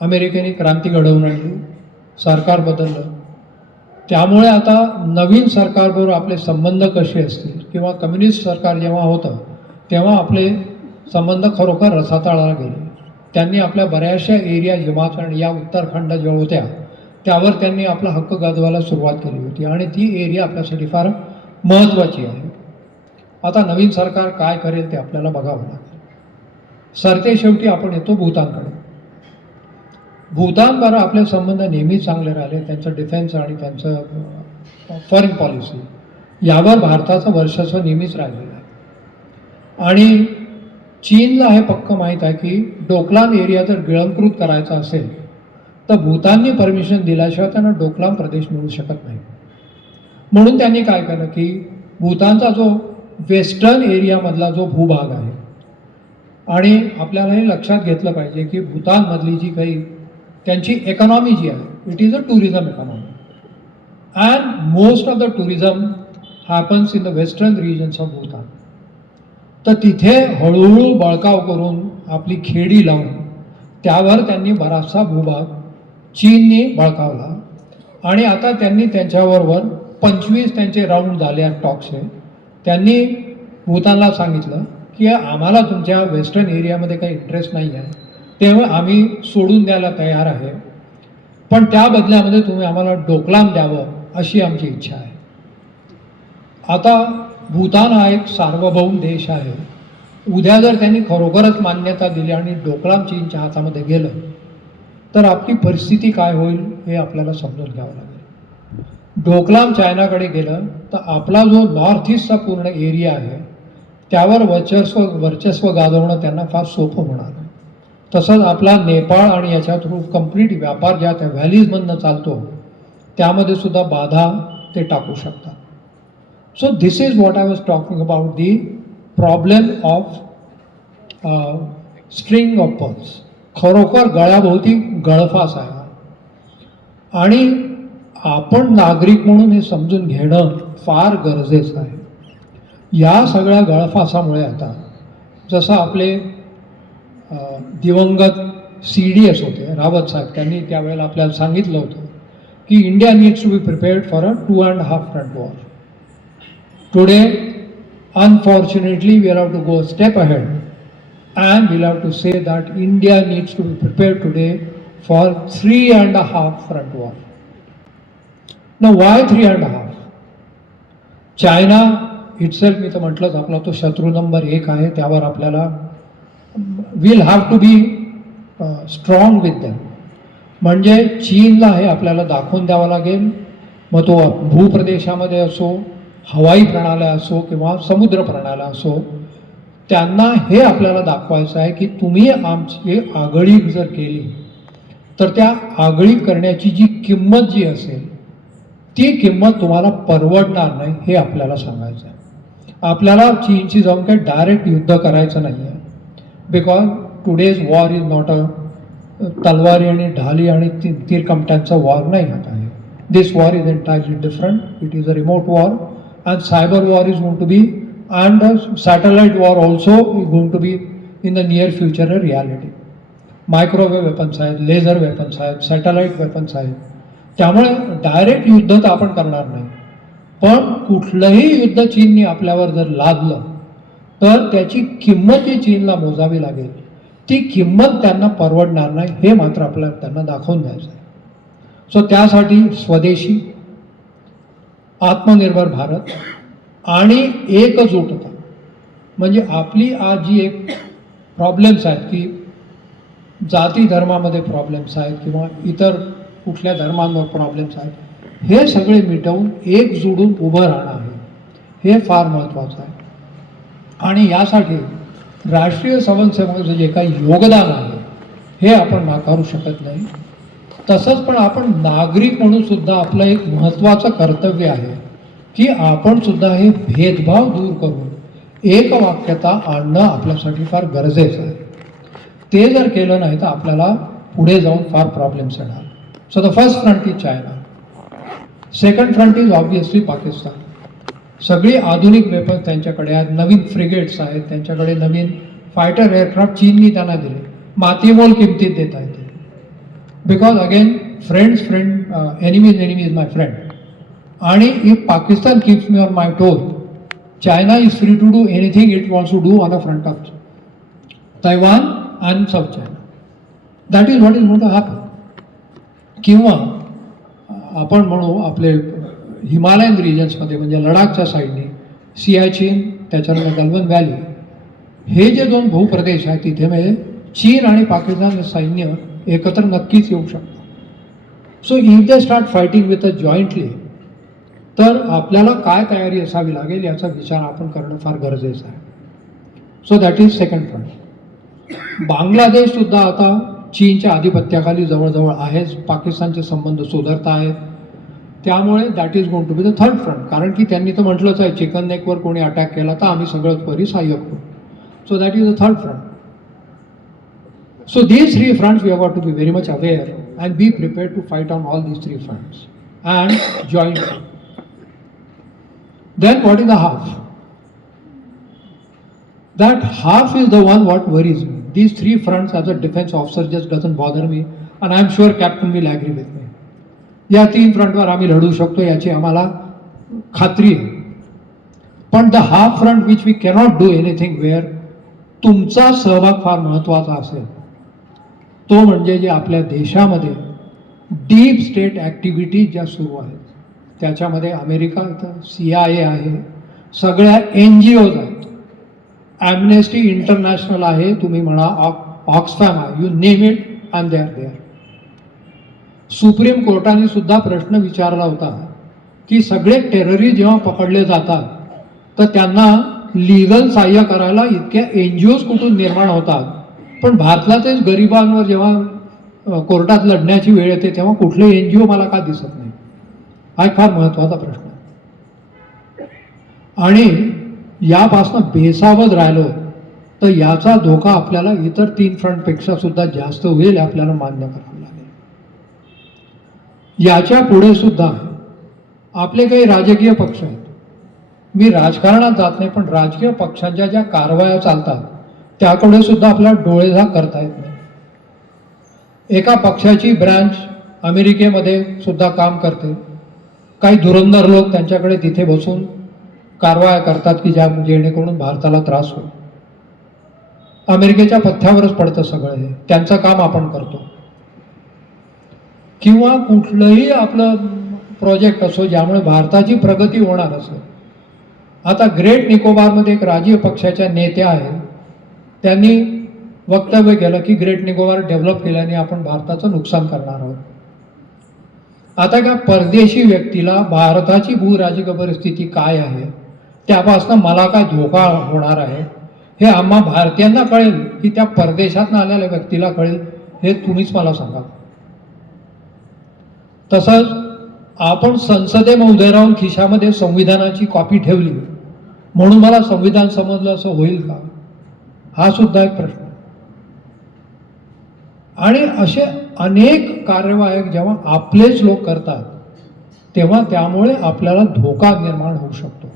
अमेरिकेने क्रांती घडवून आणली, सरकार बदललं. त्यामुळे आता नवीन सरकारबरोबर आपले संबंध कसे असतील किंवा कम्युनिस्ट सरकार जेव्हा होतं तेव्हा आपले संबंध खरोखर रसातळाला गेले. त्यांनी आपल्या बऱ्याचशा एरिया हिमाचल या उत्तराखंड ज्या होत्या त्यावर त्यांनी आपला हक्क गाजवायला सुरुवात केली होती आणि ती एरिया आपल्यासाठी फार महत्त्वाची आहे. आता नवीन सरकार काय करेल ते आपल्याला बघावं लागेल. सरते शेवटी आपण येतो भूतानकडे. भूतानबरोबर आपले संबंध नेहमीच चांगले राहिले. त्यांचं डिफेन्स आणि त्यांचं फॉरेन पॉलिसी यावर भारताचं वर्चस्व नेहमीच राहिलेलं आहे आणि चीनला हे पक्क माहीत आहे की डोकलाम एरिया जर गिळंकृत करायचा असेल तर भूतानने परमिशन दिल्याशिवाय त्यांना डोकलाम प्रदेश मिळू शकत नाही. म्हणून त्यांनी काय केलं की भूतानचा जो वेस्टर्न एरियामधला जो भूभाग आहे, आणि आपल्याला हे लक्षात घेतलं पाहिजे की भूतानमधली जी काही त्यांची इकॉनॉमी जी आहे, it is a tourism economy and most of the tourism happens in the western regions of Bhutan. तर तिथे हळूहळू बळकाव करून आपली खेडी लावून त्यावर त्यांनी बराचसा भूभाग चीनने बळकावला, आणि आता त्यांनी त्यांच्याबरोबर 25 त्यांचे राऊंड झाले आहेत टॉक्सचे. त्यांनी भूतानला सांगितलं की आम्हाला तुमच्या वेस्टर्न एरियामध्ये काही इंटरेस्ट नाही आहे, तेव्हा आम्ही सोडून द्यायला तयार आहे, पण त्या बदल्यामध्ये तुम्ही आम्हाला डोकलाम द्यावं अशी आमची इच्छा आहे. आता भूतान हा एक सार्वभौम देश आहे. उद्या जर त्यांनी खरोखरच मान्यता दिली आणि डोकलाम चीनच्या हातामध्ये गेलं तर आपली परिस्थिती काय होईल हे आपल्याला समजून घ्यावं लागेल. डोकलाम चायनाकडे गेलं तर आपला जो नॉर्थ ईस्टचा पूर्ण एरिया आहे त्यावर वर्चस्व गाजवणं त्यांना फार सोपं होणार आहे. तसंच आपला नेपाळ आणि याच्या थ्रू कंप्लीट व्यापार ज्या त्या व्हॅलीजमधनं चालतो त्यामध्ये सुद्धा बाधा ते टाकू शकतात. So this is what I was talking about the problem of string of pearls. खरोखर गळ्याभोवती गळफास आहे, आणि आपण नागरिक म्हणून हे समजून घेणं फार गरजेचं आहे. या सगळ्या गळफासामुळे आता जसं आपले दिवंगत CDS होते रावत साहेब, त्यांनी त्यावेळेला आपल्याला सांगितलं होतं की India needs to be prepared for a 2.5 front war. Today unfortunately we have to go a step ahead and we'll have to say that India needs to be prepared today for 3.5 front war. Now why 3.5? China itself, मी तर म्हटलंच आपला तो शत्रू number 1 आहे. त्यावर आपल्याला will have to be strong with them. म्हणजे चीनला हे आपल्याला दाखवून द्यावं लागेल, मग तो भूप्रदेशामध्ये असो, हवाई प्रणाल्या असो किंवा समुद्र प्रणाल्या असो, त्यांना हे आपल्याला दाखवायचं आहे की तुम्ही आमची आगळीक जर केली तर त्या आगळीक करण्याची जी किंमत जी असेल ती किंमत तुम्हाला परवडणार नाही, हे आपल्याला सांगायचं आहे. आपल्याला चीनशी जाऊन काही डायरेक्ट युद्ध करायचं नाही आहे, because today's war is not a तलवारी आणि ढाली आणि तीरकमट्यांचा वॉर नाही आता आहे. This war is entirely different. It is a remote war. And cyber war is going to be, and satellite war also is going to be in the near future a reality. Microwave weapons आहेत, laser weapons आहेत, satellite weapons आहेत. त्यामुळे direct युद्ध तर आपण करणार नाही, पण कुठलंही युद्ध चीनने आपल्यावर जर लादलं तर त्याची किंमत जी चीनला मोजावी लागेल, ती किंमत त्यांना परवडणार नाही, हे मात्र आपल्याला त्यांना दाखवून द्यायचं आहे. सो त्यासाठी स्वदेशी, आत्मनिर्भर भारत आणि एकजुटता, म्हणजे आपली आज जी एक प्रॉब्लेम्स आहेत की जाती धर्मामध्ये प्रॉब्लेम्स आहेत किंवा इतर कुठल्या धर्मांवर प्रॉब्लेम्स आहेत, हे सगळे मिटवून एकजुडून उभं राहणं आहे, हे फार महत्त्वाचं आहे. आणि यासाठी राष्ट्रीय स्वयंसेवकांचं जे काही योगदान आहे हे आपण नाकारू शकत नाही. तसंच पण आपण नागरिक म्हणून सुद्धा आपलं एक महत्त्वाचं कर्तव्य आहे की आपण सुद्धा हे भेदभाव दूर करून एकवाक्यता आणणं आपल्यासाठी फार गरजेचं आहे. ते जर केलं नाही तर आपल्याला पुढे जाऊन फार प्रॉब्लेम्स येणार. So the first front is China. Second front is obviously Pakistan. सगळी आधुनिक वेपन्स त्यांच्याकडे आहेत, नवीन फ्रिगेट्स आहेत त्यांच्याकडे, नवीन फायटर एअरक्राफ्ट चीननी त्यांना दिले, मातीमोल किमतीत देत आहेत ते. Because again friends friend, enemies is my friend. आणि if Pakistan keeps me on my toes, China is free to do anything it wants to do on a front of Taiwan and South China. That is what is going to happen. किंवा आपण म्हणू आपले Himalayan रिजन्समध्ये, म्हणजे लडाखच्या साईडने सियाचीन, त्याच्यानंतर Galwan valley, हे जे 2 भूप्रदेश आहेत तिथे म्हणजे चीन आणि पाकिस्तान सैन्य एकत्र नक्कीच येऊ शकतात. So if they start fighting with a jointly, तर आपल्याला काय तयारी असावी लागेल याचा विचार आपण करणं फार गरजेचं आहे. So that is second front. बांगलादेशसुद्धा आता चीनच्या आधिपत्याखाली जवळजवळ आहेच. पाकिस्तानचे संबंध सुधारत आहेत. त्यामुळे that is going to be the third front. कारण की त्यांनी तर म्हटलंच आहे, चिकन नेकवर कोणी अटॅक केला तर आम्ही सगळंच परी सहाय्य करू. So that is the third front. So these three fronts we have got to be very much aware and be prepared to fight on all these three fronts and jointly. Then what is the half? That half is the one what worries me. These three fronts as a defense officer just doesn't bother me, and I am sure Captain will agree with me. या तीन फ्रंटवर आम्ही लढू शकतो याची आम्हाला खात्री आहे. पण the half front which we cannot do anything where तुमचा सहभाग फार महत्त्वाचा असेल तो म्हणजे जे आपल्या देशामध्ये डीप स्टेट ॲक्टिव्हिटीज ज्या सुरू आहेत त्याच्यामध्ये अमेरिका इथं CIA आहे, सगळ्या NGOज आहेत, ॲम्नेस्टी इंटरनॅशनल आहे, तुम्ही म्हणा ऑक्सफॅम आहे, you name it and they are there. Supreme कोर्टाने सुद्धा प्रश्न विचारला होता की सगळे टेररिस्ट जेव्हा पकडले जातात तर त्यांना लीगल सहाय्य करायला इतक्या NGOज कुठून निर्माण होतात, पण भारताचेच गरिबांवर जेव्हा कोर्टात लढण्याची वेळ येते तेव्हा कुठले NGO मला का दिसत नाही. हा एक फार महत्त्वाचा प्रश्न आहे. आणि यापासून बेसावध राहिलो तर याचा धोका आपल्याला इतर तीन फ्रंटपेक्षा सुद्धा जास्त होईल, आपल्याला मान्य करावं लागेल. याच्या पुढे सुद्धा आपले काही राजकीय पक्ष आहेत. मी राजकारणात जात नाही, पण राजकीय पक्षांच्या ज्या कारवाया चालतात त्याकडे सुद्धा आपल्याला डोळेझाक करता येत नाही. एका पक्षाची ब्रँच अमेरिकेमध्ये सुद्धा काम करते. काही धुरंधर लोक त्यांच्याकडे तिथे बसून कारवाया करतात की जेणेकरून भारताला त्रास होईल. अमेरिकेच्या पथ्यावरच पडतं सगळं हे. त्यांचं काम आपण करतो. किंवा कुठलंही आपलं प्रोजेक्ट असो ज्यामुळे भारताची प्रगती होणार असेल. आता ग्रेट निकोबारमध्ये एक राजकीय पक्षाच्या नेत्या आहेत, त्यांनी वक्तव्य केलं की ग्रेट निकोबार डेव्हलप केल्याने आपण भारताचं नुकसान करणार आहोत. आता का परदेशी व्यक्तीला भारताची भूराजकीय परिस्थिती काय आहे त्यापासून मला काय धोका होणार आहे हे आम्हा भारतीयांना कळेल की त्या परदेशातून आलेल्या व्यक्तीला कळेल, हे तुम्हीच मला सांगा. तसंच आपण संसदेमध्ये उभे राहून खिशामध्ये संविधानाची कॉपी ठेवली म्हणून मला संविधान समजलं असं होईल का, हा सुद्धा एक प्रश्न. आणि असे अनेक कार्यवाही जेव्हा आपलेच लोक करतात तेव्हा त्यामुळे आपल्याला धोका निर्माण होऊ शकतो.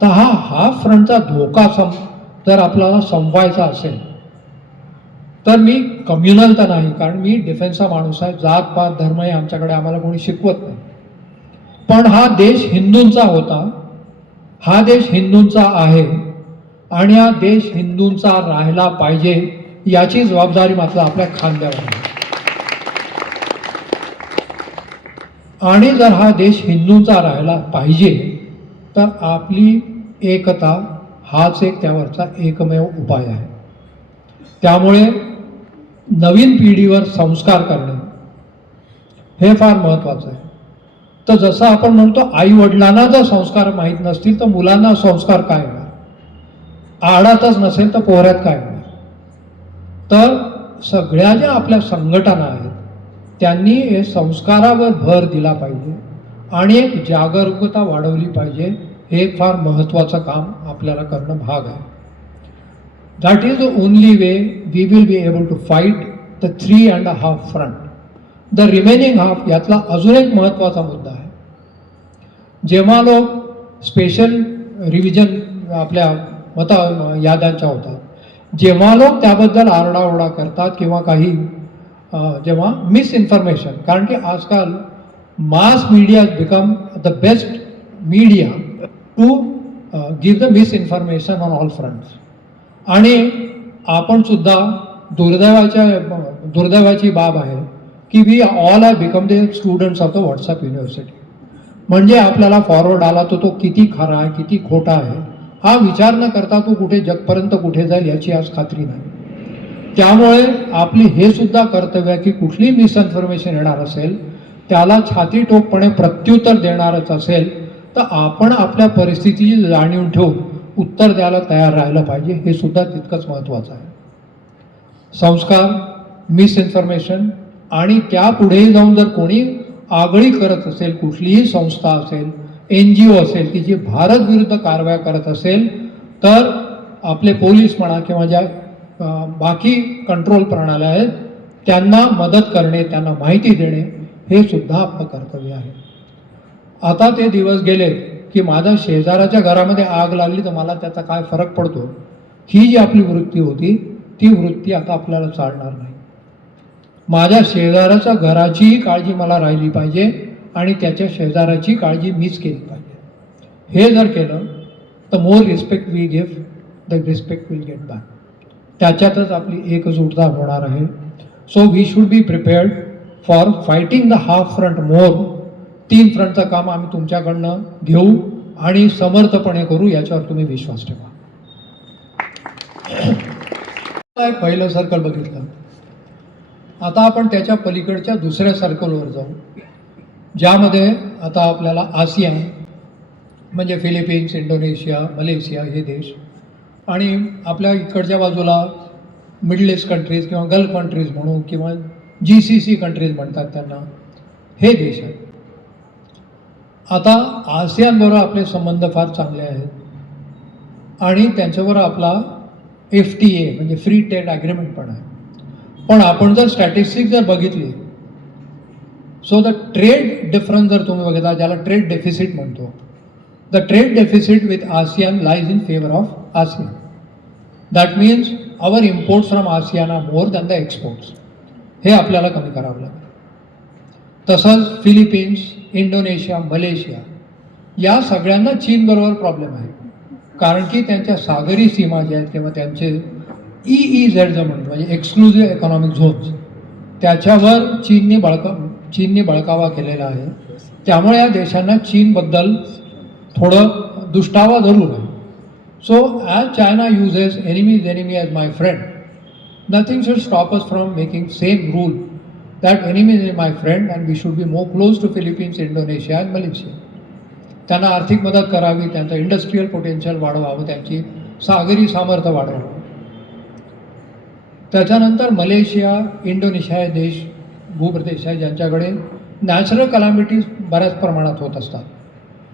तर हा फ्रंटचा धोका जर आपल्याला संपवायचा असेल तर मी कम्युनल तर नाही, कारण मी डिफेन्सचा माणूस आहे. जात पात धर्म हे आमच्याकडे आम्हाला कोणी शिकवत नाही. पण हा देश हिंदूंचा होता, हा देश हिंदूंचा आहे आणि हा देश हिंदूंचा राहिला पाहिजे याची जबाबदारी मात्र आपल्या खांद्यावर आहे. आणि जर हा देश हिंदूंचा राहिला पाहिजे तर आपली एकता हाच एक त्यावरचा एकमेव उपाय आहे. त्यामुळे नवीन पिढीवर संस्कार करणे हे फार महत्त्वाचं आहे. तर जसं आपण म्हणतो आई वडिलांना जर संस्कार माहीत नसतील तर मुलांना संस्कार काय होणार, आडातच नसेल तर पोहऱ्यात काय होणार. तर सगळ्या ज्या आपल्या संघटना आहेत त्यांनी हे संस्कारावर भर दिला पाहिजे आणि एक जागरूकता वाढवली पाहिजे. हे एक फार महत्त्वाचं काम आपल्याला करणं भाग आहे. That is the only way we will be able to fight the 3.5 front. The remaining half यातला अजून एक महत्त्वाचा मुद्दा आहे. जेव्हा लोक स्पेशल रिव्हिजन आपल्या याद्यांच्या होतात, जेव्हा लोक त्याबद्दल आरडाओरडा करतात किंवा काही जेव्हा मिसइन्फॉर्मेशन, कारण की आजकाल mass media has become the best media to give the misinformation on all fronts. आणि आपण सुद्धा दुर्दैवाची बाब आहे की we all have become the students of the WhatsApp university. म्हणजे आपल्याला फॉरवर्ड आला तर तो किती खरा आहे किती खोटा आहे हा विचार न करता तो कुठे जगपर्यंत कुठे जाईल याची आज खात्री नाही. त्यामुळे आपली हे सुद्धा कर्तव्य आहे की कुठली मिसइन्फॉर्मेशन येणार असेल त्याला छातीटोकपणे प्रत्युत्तर देणारच असेल तर आपण आपल्या परिस्थितीची जाणीव ठेवून उत्तर द्यायला तयार राहायला पाहिजे, हे सुद्धा तितकंच महत्त्वाचं आहे. संस्कार, मिसइन्फॉर्मेशन आणि त्यापुढे जाऊन जर कोणी आगळी करत असेल, कुठलीही संस्था असेल, NGO असेल की जी भारत विरुद्ध कारवाया करत असेल, तर आपले पोलीस म्हणा किंवा ज्या बाकी कंट्रोल प्रणाल्या आहेत त्यांना मदत करणे, त्यांना माहिती देणे, हे सुद्धा आपलं कर्तव्य आहे. आता ते दिवस गेले की माझ्या शेजाराच्या घरामध्ये आग लागली तर मला त्याचा काय फरक पडतो, ही जी आपली वृत्ती होती ती वृत्ती आता आपल्याला चालणार नाही. माझ्या शेजाराच्या घराचीही काळजी मला राहिली पाहिजे आणि त्याच्या शेजाराची काळजी मीच केली पाहिजे. हे जर केलं तर more respect we give, the respect will get back. त्याच्यातच आपली एकजुटता होणार आहे. So we should be prepared for fighting the half front more. 3 फ्रंटचं काम आम्ही तुमच्याकडनं घेऊ आणि समर्थपणे करू, याच्यावर तुम्ही विश्वास ठेवा. एक पहिलं सर्कल बघितलं. आता आपण त्याच्या पलीकडच्या दुसऱ्या सर्कलवर जाऊ, ज्यामध्ये आता आपल्याला आसियान म्हणजे फिलिपिन्स, इंडोनेशिया, मलेशिया हे देश आणि आपल्या इकडच्या बाजूला मिडल ईस्ट कंट्रीज किंवा गल्फ कंट्रीज म्हणू किंवा GCC कंट्रीज म्हणतात त्यांना, हे देश आहेत. आता आसियानबरोबर आपले संबंध फार चांगले आहेत आणि त्यांच्याबरोबर आपला FTA म्हणजे फ्री ट्रेड ॲग्रीमेंट पण आहे. पण आपण जर स्टॅटिस्टिक्स जर बघितली, सो द ट्रेड डिफरन्स जर तुम्ही बघितला, ज्याला ट्रेड डेफिसिट म्हणतो, the trade deficit with ASEAN lies in favour of ASEAN. That means our imports from ASEAN are more than the exports. हे आपल्याला कमी करावं लागेल. तसंच फिलिपिन्स, इंडोनेशिया, मलेशिया या सगळ्यांना चीनबरोबर प्रॉब्लेम आहे, कारण की त्यांच्या सागरी सीमा ज्या आहेत किंवा त्यांचे EEZ जो म्हणतो म्हणजे एक्सक्लुझिव्ह इकॉनॉमिक झोन्स, त्याच्यावर चीनने बळकावा केलेला आहे. त्यामुळे या देशांना चीनबद्दल थोडं दुष्टावा जरूर आहे. So as China uses enemies enemy as my friend, nothing should stop us from making same rule that enemy is my friend and we should be more close to Philippines, Indonesia and Malaysia. त्यांना आर्थिक मदत करावी, त्यांचं industrial potential वाढवावं, त्यांची सागरी सामर्थ्य वाढवावं. त्याच्यानंतर मलेशिया, इंडोनेशिया हे देश भूप्रदेश आहे ज्यांच्याकडे नॅचरल कलॅमिटीज बऱ्याच प्रमाणात होत असतात.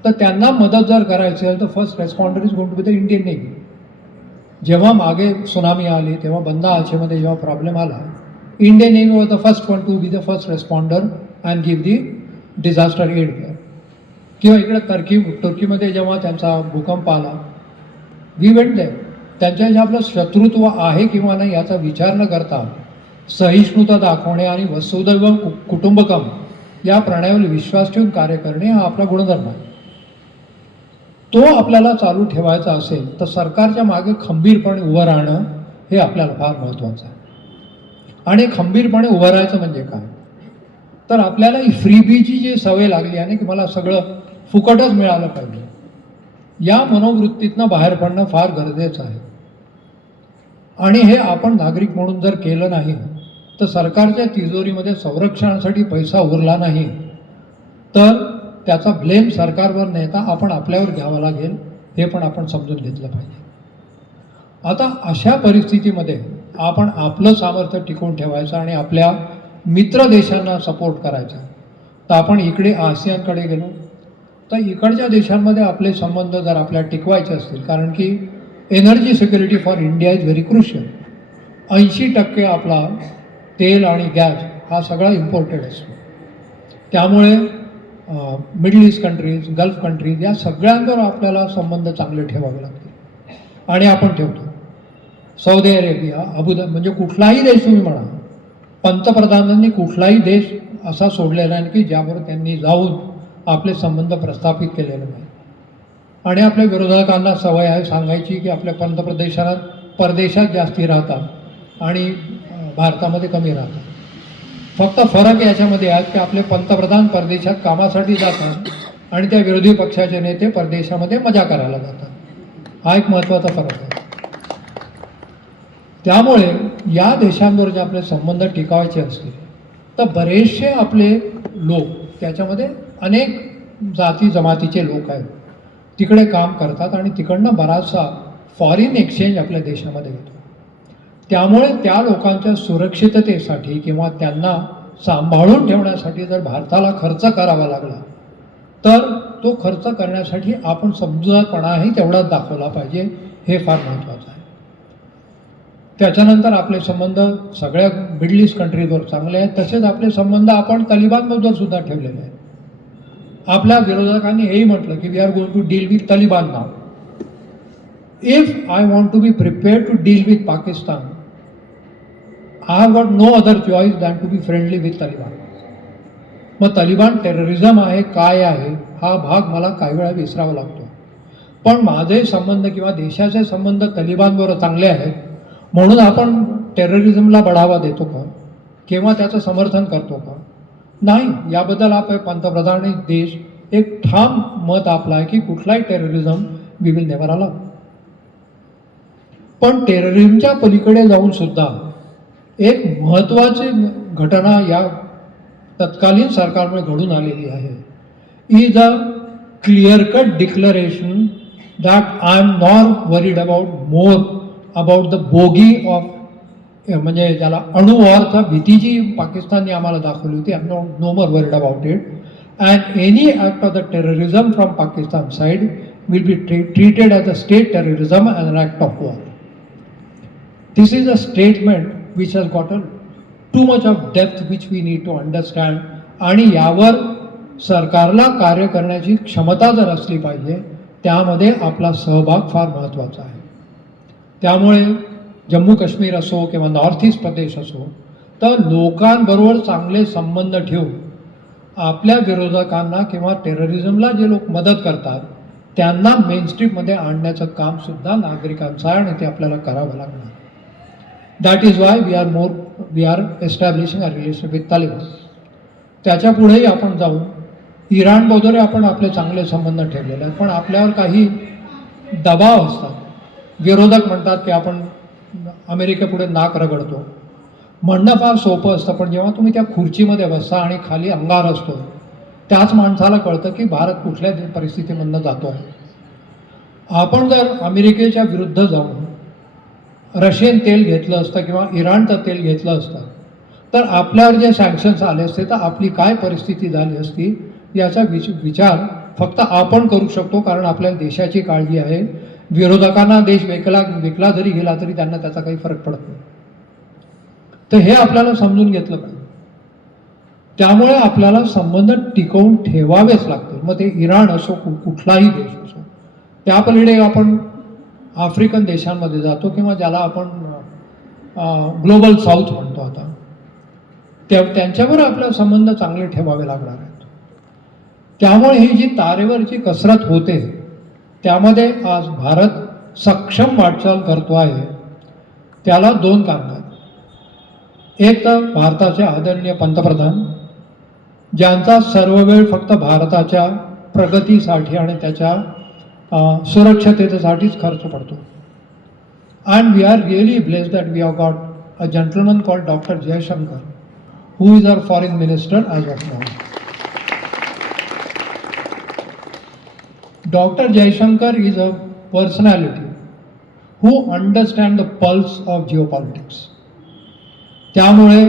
तर त्यांना मदत जर करायची असेल तर first responder is going to be the Indian Navy. जेव्हा मागे सुनामी आली तेव्हा बंदा आचेमध्ये जेव्हा प्रॉब्लेम आला, Indian Navy was the first one to be the first responder and give the disaster aid there. किंवा इकडे तुर्कीमध्ये जेव्हा त्यांचा भूकंप आला, वी वेंट देअर. त्यांच्याशी आपलं शत्रुत्व आहे किंवा नाही याचा विचार न करता सहिष्णुता दाखवणे आणि वसुदैव कुटुंबकम या प्रणालीवर विश्वास ठेवून कार्य करणे हा आपला गुणधर्म आहे. तो आपल्याला चालू ठेवायचा असेल तर सरकारच्या मागे खंबीरपणे उभं राहणं हे आपल्याला फार महत्त्वाचं आहे. आणि खंबीरपणे उभं राहायचं म्हणजे काय, तर आपल्याला ही फ्रीबीची जी सवय लागली आहे की मला सगळं फुकटच मिळालं पाहिजे, या मनोवृत्तीतनं बाहेर पडणं फार गरजेचं आहे. आणि हे आपण नागरिक म्हणून जर केलं नाही तर सरकारच्या तिजोरीमध्ये संरक्षणासाठी पैसा उरला नाही तर त्याचा ब्लेम सरकारवर नेता आपण आपल्यावर घ्यावा लागेल, हे पण आपण समजून घेतलं पाहिजे. आता अशा परिस्थितीमध्ये आपण आपलं सामर्थ्य टिकवून ठेवायचं आणि आपल्या मित्र देशांना सपोर्ट करायचा. तर आपण इकडे ASEANकडे गेलो तर इकडच्या देशांमध्ये आपले संबंध जर आपल्याला टिकवायचे असतील, कारण की energy security for India is very crucial. 80% आपला तेल आणि गॅस हा सगळा इम्पोर्टेड असतो. त्यामुळे middle east countries, gulf countries या सगळ्यांवर आपल्याला संबंध चांगले ठेवावे लागतील आणि आपण ठेवतो. सौदी अरेबिया, अबुधाबी म्हणजे कुठलाही देश तुम्ही म्हणा, पंतप्रधानांनी कुठलाही देश असा सोडलेला नाही की ज्याबरोबर त्यांनी जाऊन आपले संबंध प्रस्थापित केलेले नाही. आणि आपल्या विरोधकांना सवय आहे सांगायची की आपल्या परदेशात जास्ती राहतात आणि भारतामध्ये कमी राहतात. फक्त फरक याच्यामध्ये आहे की आपले पंतप्रधान परदेशात कामासाठी जातात आणि त्या विरोधी पक्षाचे नेते परदेशामध्ये मजा करायला जातात. हा एक महत्त्वाचा फरक आहे. त्यामुळे या देशांबरोबर जे आपले संबंध टिकवायचे असतील तर बरेचसे आपले लोक, त्याच्यामध्ये अनेक जाती जमातीचे लोक आहेत, तिकडे काम करतात आणि तिकडनं बराचसा फॉरेन एक्सचेंज आपल्या देशामध्ये येतो. त्यामुळे त्या लोकांच्या सुरक्षिततेसाठी किंवा त्यांना सांभाळून ठेवण्यासाठी जर भारताला खर्च करावा लागला तर तो खर्च करण्यासाठी आपण समजूतदारपणाही तेवढाच दाखवला पाहिजे, हे फार महत्त्वाचं आहे. त्याच्यानंतर आपले संबंध सगळ्या मिडल ईस्ट कंट्रीजवर चांगले आहेत. तसेच आपले संबंध आपण तालिबानबरोबर सुद्धा ठेवलेले आहेत. आपल्या विरोधकांनी हेही म्हटलं की we are going to deal with Taliban now. If I want to be prepared to deal with Pakistan, I have got no other choice than to be friendly with Taliban. मग तालिबान टेररिझम आहे काय आहे हा भाग मला काही वेळा विसरावा लागतो. पण माझे संबंध किंवा देशाचे संबंध तालिबानबरोबर चांगले आहेत म्हणून आपण टेररिझमला बढावा देतो का किंवा त्याचं समर्थन करतो का? नाही. याबद्दल आपले पंतप्रधान आणि देश एक ठाम मत आपलं आहे की कुठलाही terrorism we will never allow. पण टेररिझमच्या पलीकडे जाऊन सुद्धा एक महत्त्वाची घटना या तत्कालीन सरकारमुळे घडून आलेली आहे. Is a clear cut declaration that I am not worried about the bogey of, म्हणजे ज्याला अणुवॉरचा भीती जी पाकिस्तानने आम्हाला दाखवली होती, I am no more worried about it. And any act of the terrorism from Pakistan side will be treated as a state terrorism and an act of war. This is a statement which has gotten too much of depth which we need to understand. आणि यावर सरकारला कार्य करण्याची क्षमता जर असली पाहिजे, त्यामध्ये आपला सहभाग फार महत्त्वाचा आहे. त्यामुळे जम्मू काश्मीर असो किंवा नॉर्थ ईस्ट प्रदेश असो, तर लोकांबरोबर चांगले संबंध ठेवून आपल्या विरोधकांना किंवा टेररिझमला जे लोक मदत करतात त्यांना मेनस्ट्रीममध्ये आणण्याचं कामसुद्धा नागरिकांचं आहे आणि ते आपल्याला करावं लागणार. That is why we are establishing a relationship with Taliban. त्याच्या पुढेही आपण जाऊन इराणबरोबर आपण आपले चांगले संबंध ठेवलेले आहेत. पण आपल्यावर काही दबाव असतात. विरोधक म्हणतात की आपण अमेरिकेपुढे नाक रगडतो. म्हणणं फार सोपं असतं, पण जेव्हा तुम्ही त्या खुर्चीमध्ये बसता आणि खाली अंगार असतो त्याच माणसाला कळतं की भारत कुठल्या परिस्थितीमधनं जातो आहे. आपण जर अमेरिकेच्या विरुद्ध जाऊन रशियन तेल घेतलं असतं किंवा इराणचं तेल घेतलं असतं तर आपल्यावर जे सँक्शन्स आले असते तर आपली काय परिस्थिती झाली असती याचा विचार फक्त आपण करू शकतो, कारण आपल्या देशाची काळजी आहे. विरोधकांना देश विकला जरी गेला तरी त्यांना त्याचा काही फरक पडत नाही. तर हे आपल्याला समजून घेतलं पाहिजे. त्यामुळे आपल्याला संबंध टिकवून ठेवावेच लागतील. मग ते इराण असो कुठलाही देश असो. त्यापलीकडे आपण आफ्रिकन देशांमध्ये जातो किंवा ज्याला आपण ग्लोबल साऊथ म्हणतो आता, त्यांच्यावर आपले संबंध चांगले ठेवावे लागणार आहेत. त्यामुळे ही जी तारेवरची कसरत होते त्यामध्ये आज भारत सक्षम वाटचाल करतो आहे. त्याला दोन कारण आहेत. एक तर भारताचे आदरणीय पंतप्रधान ज्यांचा सर्व वेळ फक्त भारताच्या प्रगतीसाठी आणि त्याच्या सुरक्षिततेसाठीच खर्च पडतो. And we are really blessed that we have got a gentleman called doctor Jaishankar, who is our foreign minister as of now. Dr. Jaishankar is a personality who understands the pulse of geopolitics. त्यामुळे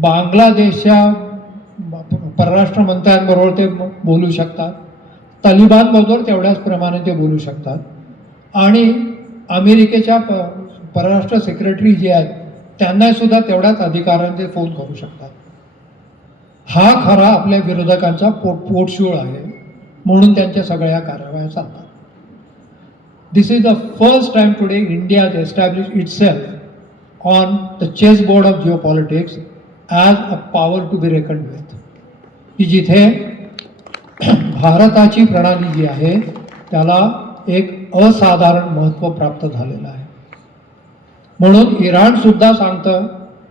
बांगलादेशच्या परराष्ट्र मंत्र्यांबरोबर ते बोलू शकतात, तालिबानबरोबर तेवढ्याच प्रमाणे ते बोलू शकतात आणि अमेरिकेच्या परराष्ट्र सेक्रेटरी जे आहेत त्यांना सुद्धा तेवढ्याच अधिकाराने ते फोन करू शकतात. हा खरा आपल्या विरोधकांचा पोटशूळ आहे, म्हणून त्यांच्या सगळ्या कारवाया चालतात. This is the first time today India has establish itself on the chess board of geopolitics as a power to be reckoned with, की जिथे भारताची प्रणाली जी आहे त्याला एक असाधारण महत्त्व प्राप्त झालेलं आहे. म्हणून इराण सुद्धा सांगतं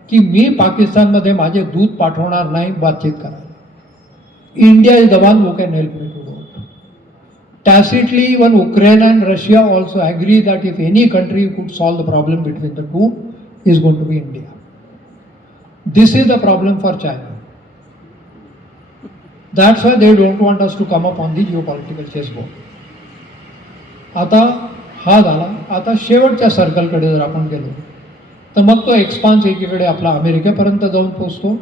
की मी पाकिस्तानमध्ये माझे दूत पाठवणार नाही बातचीत करायला. India is the one who can help me to do it. Tacitly, even Ukraine and Russia also agree that if any country could solve the problem between the two, is going to be India. This is the problem for China. That's why they don't want us to come up on the geopolitical chessboard. आता हा झाला. आता शेवटच्या सर्कलकडे जर आपण गेलो तर मग तो एक्सपान्स एकीकडे आपला अमेरिकेपर्यंत जाऊन पोचतो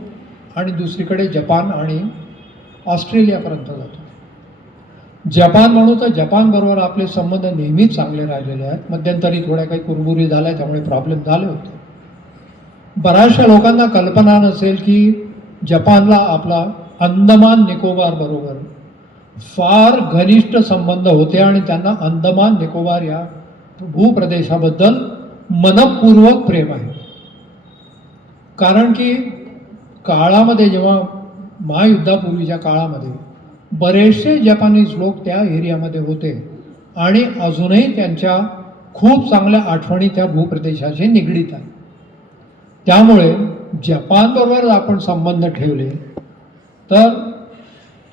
आणि दुसरीकडे जपान आणि ऑस्ट्रेलियापर्यंत जातो. जपान म्हणू तर जपानबरोबर आपले संबंध नेहमीच चांगले राहिलेले आहेत. मध्यंतरी थोड्या काही कुरबुरी झाल्या, त्यामुळे प्रॉब्लेम झाले होते. बऱ्याचशा लोकांना कल्पना नसेल की जपानला आपला अंदमान निकोबार बरोबर फार घनिष्ठ संबंध होते आणि त्यांना अंदमान निकोबार या भूप्रदेशाबद्दल मनपूर्वक प्रेम आहे. कारण की काळामध्ये जेव्हा महायुद्धापूर्वीच्या काळामध्ये बरेचसे जपानीज लोक त्या एरियामध्ये होते आणि अजूनही त्यांच्या खूप चांगल्या आठवणी त्या भूप्रदेशाशी निगडीत आहेत. त्यामुळे जपानबरोबर आपण संबंध ठेवले तर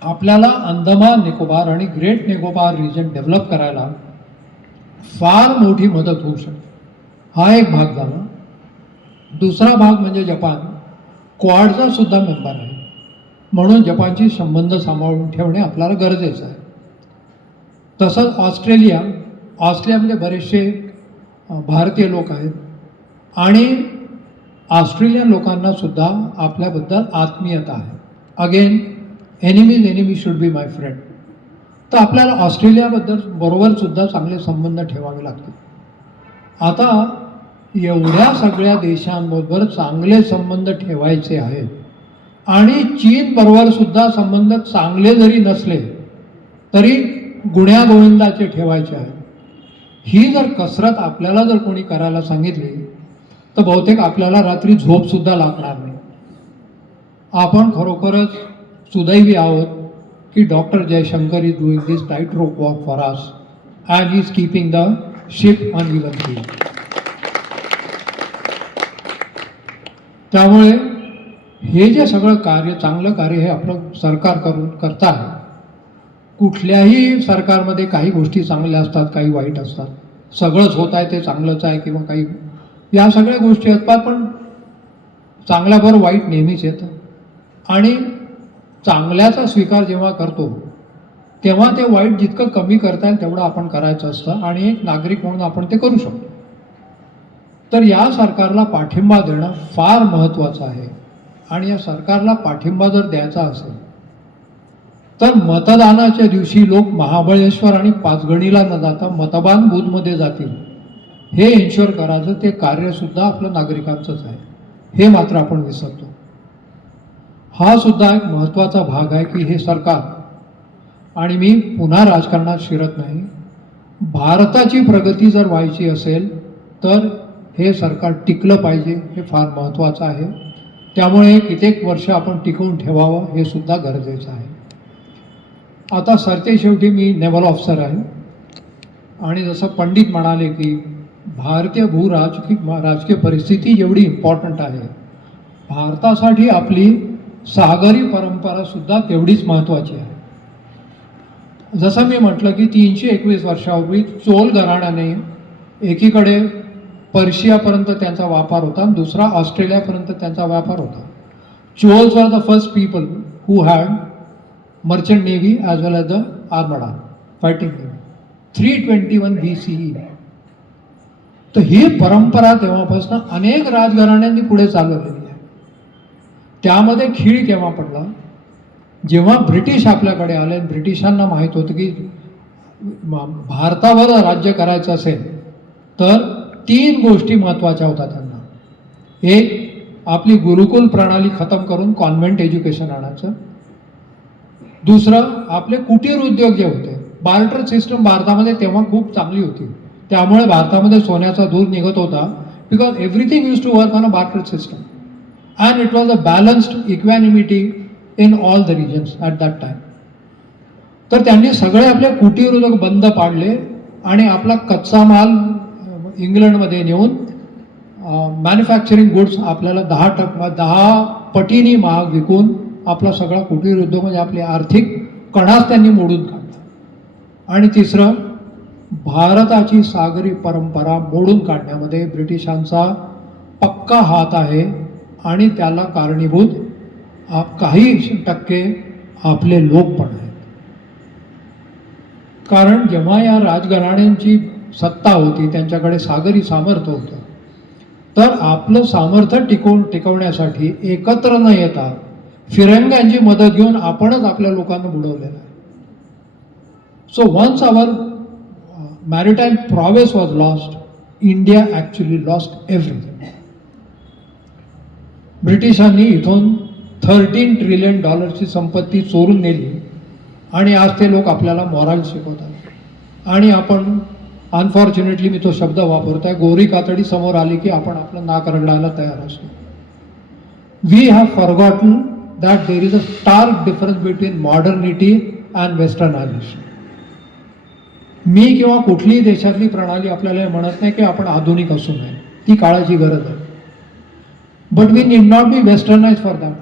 आपल्याला अंदमान निकोबार आणि ग्रेट निकोबार रिजन डेव्हलप करायला फार मोठी मदत होऊ शकते. हा एक भाग झाला. दुसरा भाग म्हणजे जपान क्वाडचा सुद्धा मेंबर आहे, म्हणून जपानशी संबंध सांभाळून ठेवणे आपल्याला गरजेचं आहे. तसंच ऑस्ट्रेलियामध्ये बरेचसे भारतीय लोक आहेत आणि ऑस्ट्रेलियन लोकांना सुद्धा आपल्याबद्दल आत्मीयता आहे. Again enemy should be my friend. तर आपल्याला ऑस्ट्रेलियाबद्दल बरोबर सुद्धा चांगले संबंध ठेवावे लागतील. आता एवढ्या सगळ्या देशांबरोबर चांगले संबंध ठेवायचे आहेत आणि चीनबरोबर सुद्धा संबंध चांगले जरी नसले तरी गुण्यागोविंदाचे ठेवायचे आहेत. ही जर कसरत आपल्याला जर कोणी करायला सांगितली तर बहुतेक आपल्याला रात्री झोपसुद्धा लागणार नाही. आपण खरोखरच सुदैवी आहोत की doctor Jaishankar is doing this tight rope walk for us and is keeping the ship on even केल. त्यामुळे हे जे सगळं कार्य, चांगलं कार्य हे आपलं सरकार करत आहे. कुठल्याही सरकारमध्ये काही गोष्टी चांगल्या असतात, काही वाईट असतात. सगळंच होत आहे ते चांगलंच आहे किंवा काही, या सगळ्या गोष्टी असतात. पण चांगल्याबरोबर वाईट नेहमीच येतं आणि चांगल्याचा स्वीकार जेव्हा करतो तेव्हा ते वाईट जितकं कमी करता येईल तेवढं आपण करायचं असतं आणि एक नागरिक म्हणून आपण ते करू शकतो. तर या सरकारला पाठिंबा देणं फार महत्त्वाचं आहे आणि या सरकारला पाठिंबा जर द्यायचा असेल तर मतदानाच्या दिवशी लोक महाबळेश्वर आणि पाचगणीला न जाता मतदान बूथमध्ये जातील हे इन्शुअर करायचं ते कार्यसुद्धा आपलं नागरिकांचंच आहे. हे मात्र आपण विसरतो. हा सुद्धा एक महत्त्वाचा भाग आहे की हे सरकार, आणि मी पुन्हा राजकारणात शिरत नाही, भारताची प्रगती जर व्हायची असेल तर हे सरकार टिकलं पाहिजे, हे फार महत्त्वाचं आहे. त्यामुळे कित्येक वर्ष आपण टिकवून ठेवावं हे सुद्धा गरजेचं आहे. आता सरतेशेवटी मी नेव्हल ऑफिसर आहे आणि जसं पंडित म्हणाले की भारतीय राजकीय परिस्थिती जेवढी इम्पॉर्टंट आहे, भारतासाठी आपली सागरी परंपरासुद्धा तेवढीच महत्त्वाची आहे. जसं मी म्हटलं की 321 वर्षापूर्वी चोल घराण्याने एकीकडे पर्शियापर्यंत त्यांचा व्यापार होता आणि दुसरा ऑस्ट्रेलियापर्यंत त्यांचा व्यापार होता. Cholas are the first people who had merchant navy as well as the armada fighting navy 321 BCE. तर ही परंपरा तेव्हापासून अनेक राजघराण्यांनी पुढे चालवलेली आहे. त्यामध्ये खीळ केव्हा पडला, जेव्हा ब्रिटिश आपल्याकडे आले. ब्रिटिशांना माहीत होतं की भारतावर राज्य करायचं असेल तर 3 गोष्टी महत्त्वाच्या होत्या त्यांना. एक, आपली गुरुकुल प्रणाली खतम करून कॉन्व्हेंट एज्युकेशन आणायचं. दुसरं, आपले कुटीर उद्योग जे होते, बार्टर सिस्टम भारतामध्ये तेव्हा खूप चांगली होती, त्यामुळे भारतामध्ये सोन्याचा धूर निघत होता. Because everything use to work on a barter system and it was a balanced equanimity in all the regions at that time. तर त्यांनी सगळे आपले कुटीर उद्योग बंद पाडले आणि आपला कच्चा माल इंग्लंडमध्ये नेऊन मॅन्युफॅक्चरिंग गुड्स आपल्याला 10 पटीने महाग विकून आपला सगळा कुटीर उद्योग म्हणजे आपली आर्थिक कणाच त्यांनी मोडून काढला. आणि तिसरं, भारताची सागरी परंपरा मोडून काढण्यामध्ये ब्रिटिशांचा पक्का हात आहे आणि त्याला कारणीभूत काही टक्के आपले लोक पण आहेत. कारण जेव्हा या राजघराण्यांची सत्ता होती, त्यांच्याकडे सागरी सामर्थ्य होतं, तर आपलं सामर्थ्य टिकवण्यासाठी एकत्र न येता फिरंग्यांची मदत घेऊन आपणच आपल्या लोकांना बुडवलेलं आहे. So once our maritime prowess was lost, India actually lost everything. ब्रिटिशांनी इथून $13 ट्रिलियन संपत्ती चोरून नेली आणि आज ते लोक आपल्याला मॉरल शिकवतात. आणि आपण अनफॉर्च्युनेटली, मी तो शब्द वापरतोय, गोरी कातडी समोर आली की आपण आपलं नाक रगडायला तयार असतो. We have forgotten that there is a stark difference between modernity and westernisation. मी किंवा कुठलीही देशातली प्रणाली आपल्याला हे म्हणत नाही की आपण आधुनिक असू नये, ती काळाची गरज आहे. But we need not be westernize for that.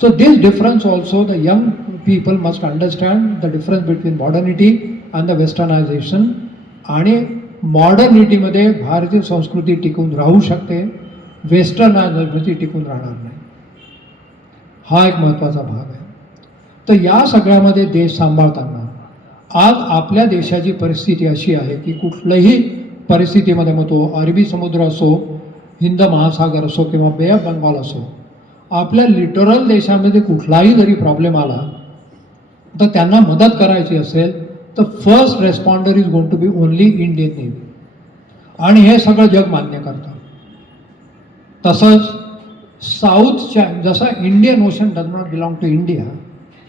So this difference also, the young people must understand the difference between modernity and the westernization. आणि मॉडर्निटीमध्ये भारतीय संस्कृती टिकून राहू शकते, वेस्टर्नायझेशनमध्ये टिकून राहणार नाही. हा एक महत्त्वाचा भाग आहे. तर या सगळ्यामध्ये देश सांभाळताना आज आपल्या देशाची परिस्थिती अशी आहे की कुठल्याही परिस्थितीमध्ये, मग तो अरबी समुद्र असो, हिंद महासागर असो किंवा बे ऑफ बंगाल असो, आपल्या लिटरल देशामध्ये कुठलाही जरी प्रॉब्लेम आला तर त्यांना मदत करायची असेल तर first responder is going to be only Indian Navy. आणि हे सगळं जग मान्य करतं. तसंच साऊथ चायना, जसं Indian Ocean does not belong to India,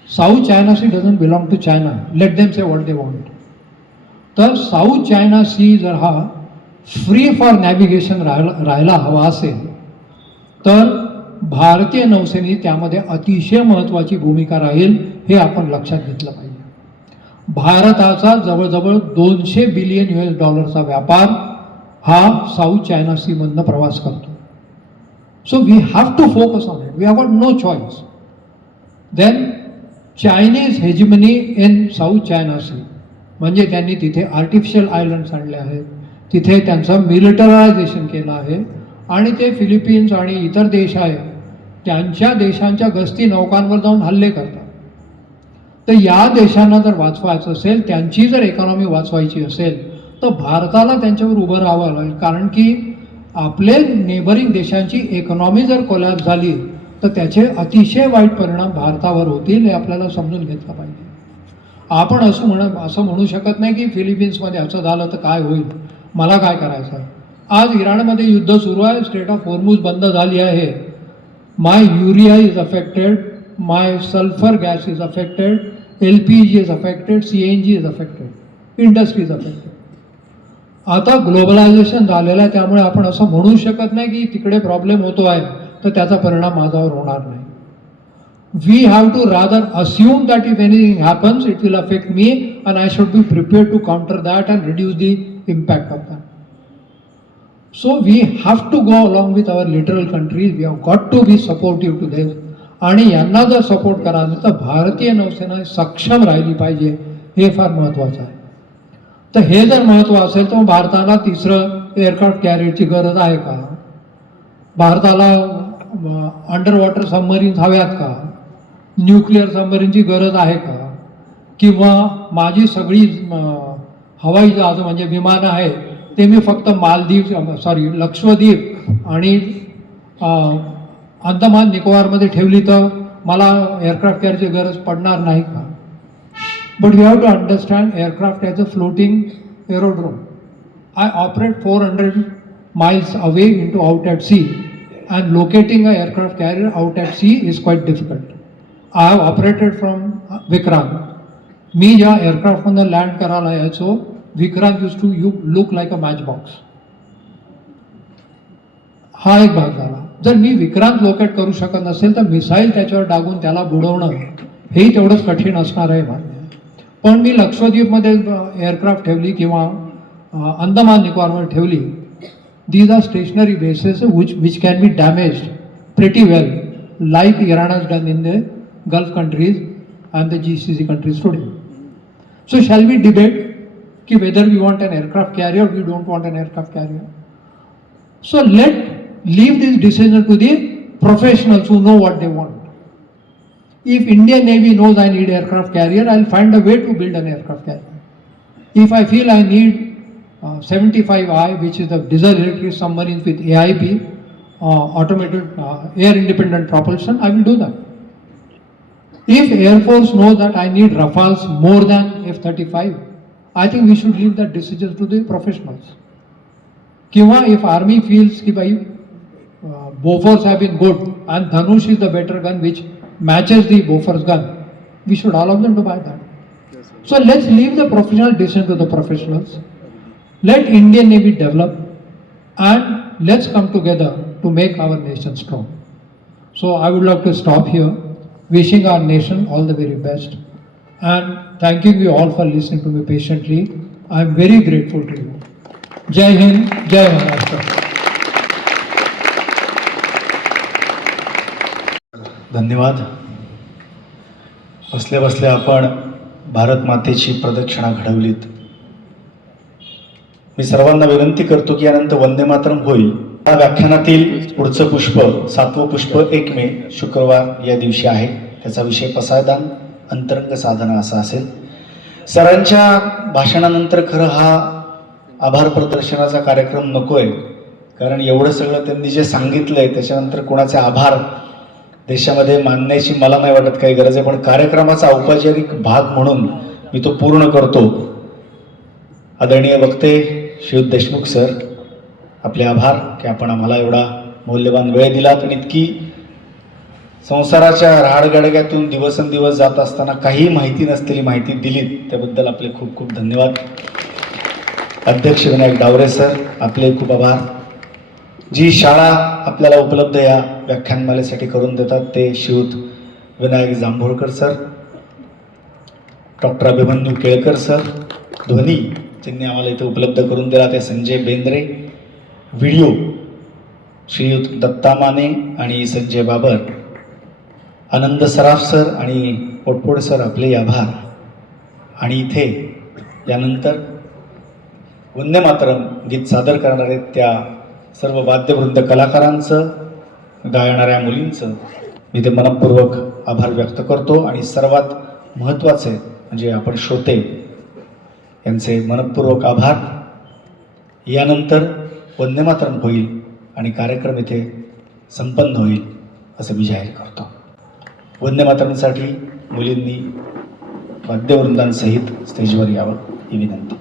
South China Sea doesn't belong to China, let them say what they want. तर South China Sea जर हा फ्री फॉर नॅव्हिगेशन राहायला हवा असेल तर भारतीय नौसेनेची त्यामध्ये अतिशय महत्त्वाची भूमिका राहील, हे आपण लक्षात घेतलं पाहिजे. भारताचा जवळजवळ $200 बिलियन व्यापार हा साऊथ चायना सीमधनं प्रवास करतो. So we have to focus on it. We have got no choice. Then Chinese hegemony in South China Sea, म्हणजे त्यांनी तिथे आर्टिफिशियल आयलंड्स आणले आहेत, तिथे त्यांचं मिलिटरायझेशन केलं आहे आणि ते फिलिपिन्स आणि इतर देश आहेत त्यांच्या देशांच्या गस्ती नौकांवर जाऊन हल्ले करतात. तर या देशांना जर वाचवायचं असेल, त्यांची जर इकॉनॉमी वाचवायची असेल तर भारताला त्यांच्यावर उभं राहावं लागेल. कारण की आपले नेबरिंग देशांची इकॉनॉमी जर कोलॅप्स झाली तर त्याचे अतिशय वाईट परिणाम भारतावर होतील, हे आपल्याला समजून घेतलं पाहिजे. आपण असं म्हणू शकत नाही की फिलिपिन्समध्ये असं झालं तर काय होईल, मला काय करायचं आहे. आज इराणमध्ये युद्ध सुरू आहे, स्ट्रेट ऑफ हॉर्मुझ बंद झाली आहे. My urea is affected, my sulphur gas is affected, LPG is affected, CNG is affected, industry is affected. आता ग्लोबलायझेशन झालेलं आहे, त्यामुळे आपण असं म्हणू शकत नाही की तिकडे प्रॉब्लेम होतो आहे तर त्याचा परिणाम माझ्यावर होणार नाही. We have to rather assume that if anything happens it will affect me and I should be prepared to counter that and reduce the impact of that. So we have to go along with our literal countries. We have got to be supportive to them. आणि यांना जर support करायचं तर भारतीय नौसेना सक्षम राहिली पाहिजे, हे फार महत्त्वाचं आहे. तर हे जर महत्त्व असेल तर भारताला तिसरं एअरक्राफ्ट कॅरियरची गरज आहे का? भारताला अंडर वॉटर सबमरीन्स हव्यात का? न्यूक्लिअर सबमरीनची गरज आहे का? किंवा माझी सगळी हवाई जहाज म्हणजे विमानं आहेत ते मी फक्त लक्षद्वीप आणि अंदमान निकोबारमध्ये ठेवली तर मला एअरक्राफ्ट कॅरियरची गरज पडणार नाही का? But you have to understand aircraft as a floating aerodrome. I operate 400 miles away into out at sea, and locating a aircraft carrier out at sea is quite difficult. I have operated from Vikrant. मी ज्या एअरक्राफ्टमधून land करायला यायचो, Vikrant use to look like a matchbox. हा एक भाग झाला. जर मी विक्रांत लोकेट करू शकत नसेल तर मिसाईल त्याच्यावर डागून त्याला बुडवणं हेही तेवढंच कठीण असणार आहे मान्य. पण मी लक्षद्वीपमध्ये एअरक्राफ्ट ठेवली किंवा अंदमान निकोबारमध्ये ठेवली, these are stationary bases which can be damaged pretty well, like Iran has done in the Gulf countries and the GCC countries today. So shall we debate whether we want an aircraft carrier or we don't want an aircraft carrier? So leave this decision to the professionals who know what they want. If Indian Navy knows I need aircraft carrier, I'll find a way to build an aircraft carrier. If I feel I need 75I, which is the diesel electric submarines with AIP, automated air independent propulsion, I will do that. If Air Force knows that I need Rafales more than F-35, I think we should leave that decision to the professionals. Kiwa, if Army feels ki bhai, Bofors have been good and Dhanush is the better gun which matches the Bofors gun, we should allow them to buy that. So let's leave the professional decision to the professionals. Let Indian Navy develop and let's come together to make our nation strong. So I would love to stop here, wishing our nation all the very best and thanking you all for listening to me patiently. I am very grateful to you. Jai Hind, Jai Maharashtra. धन्यवाद. बसल्या बसल्या आपण भारत मातेची प्रदक्षिणा घडवलीत. मी सर्वांना विनंती करतो की यानंतर वंदे मातरम होईल. या व्याख्यानातील पुढचं पुष्प 7वं पुष्प 1 मे शुक्रवार या दिवशी आहे. त्याचा विषय पसायदान अंतरंग साधना असा असेल. सरांच्या भाषणानंतर खरं हा आभार प्रदर्शनाचा कार्यक्रम नकोय, कारण एवढं सगळं त्यांनी जे सांगितलंय त्याच्यानंतर कोणाचे आभार देशामध्ये मानण्याची मला नाही वाटत काही गरज आहे, पण कार्यक्रमाचा औपचारिक भाग म्हणून मी तो पूर्ण करतो. आदरणीय वक्ते श्रीयुत देशमुख सर, आपले आभार की आपण आम्हाला एवढा मौल्यवान वेळ दिलात आणि इतकी संसाराच्या राहाडगाडग्यातून दिवसेंदिवस जात असताना काही माहिती नसलेली माहिती दिलीत, त्याबद्दल आपले खूप खूप धन्यवाद. अध्यक्ष विनायक डावरे सर, आपले खूप आभार. जी शाळा आपल्याला उपलब्ध या व्याख्यानमालेसाठी करून देतात ते Shriyut Vinayak Jambholkar sir, doctor Abhimanyu Kelkar sir. ध्वनी ज्यांनी आम्हाला इथे उपलब्ध करून दिला ते संजय बेंद्रे. व्हिडिओ श्रीयुत दत्ता माने आणि संजय बाबर. आनंद सराफ सर आणि पोटपोड सर, आपले आभार. आणि इथे यानंतर वंदे मातरम गीत सादर करणारे त्या सर्व वाद्यवृंद कलाकारांचं, गायणाऱ्या मुलींचं मी ते मनपूर्वक आभार व्यक्त करतो. आणि सर्वात महत्त्वाचे म्हणजे आपण श्रोते यांचे मनपूर्वक आभार. यानंतर वंदे मातरम होईल आणि कार्यक्रम इथे संपन्न होईल असं मी जाहीर करतो. वंदे मातरमसाठी मुलींनी वाद्यवृंदांसहित स्टेजवर यावं ही विनंती.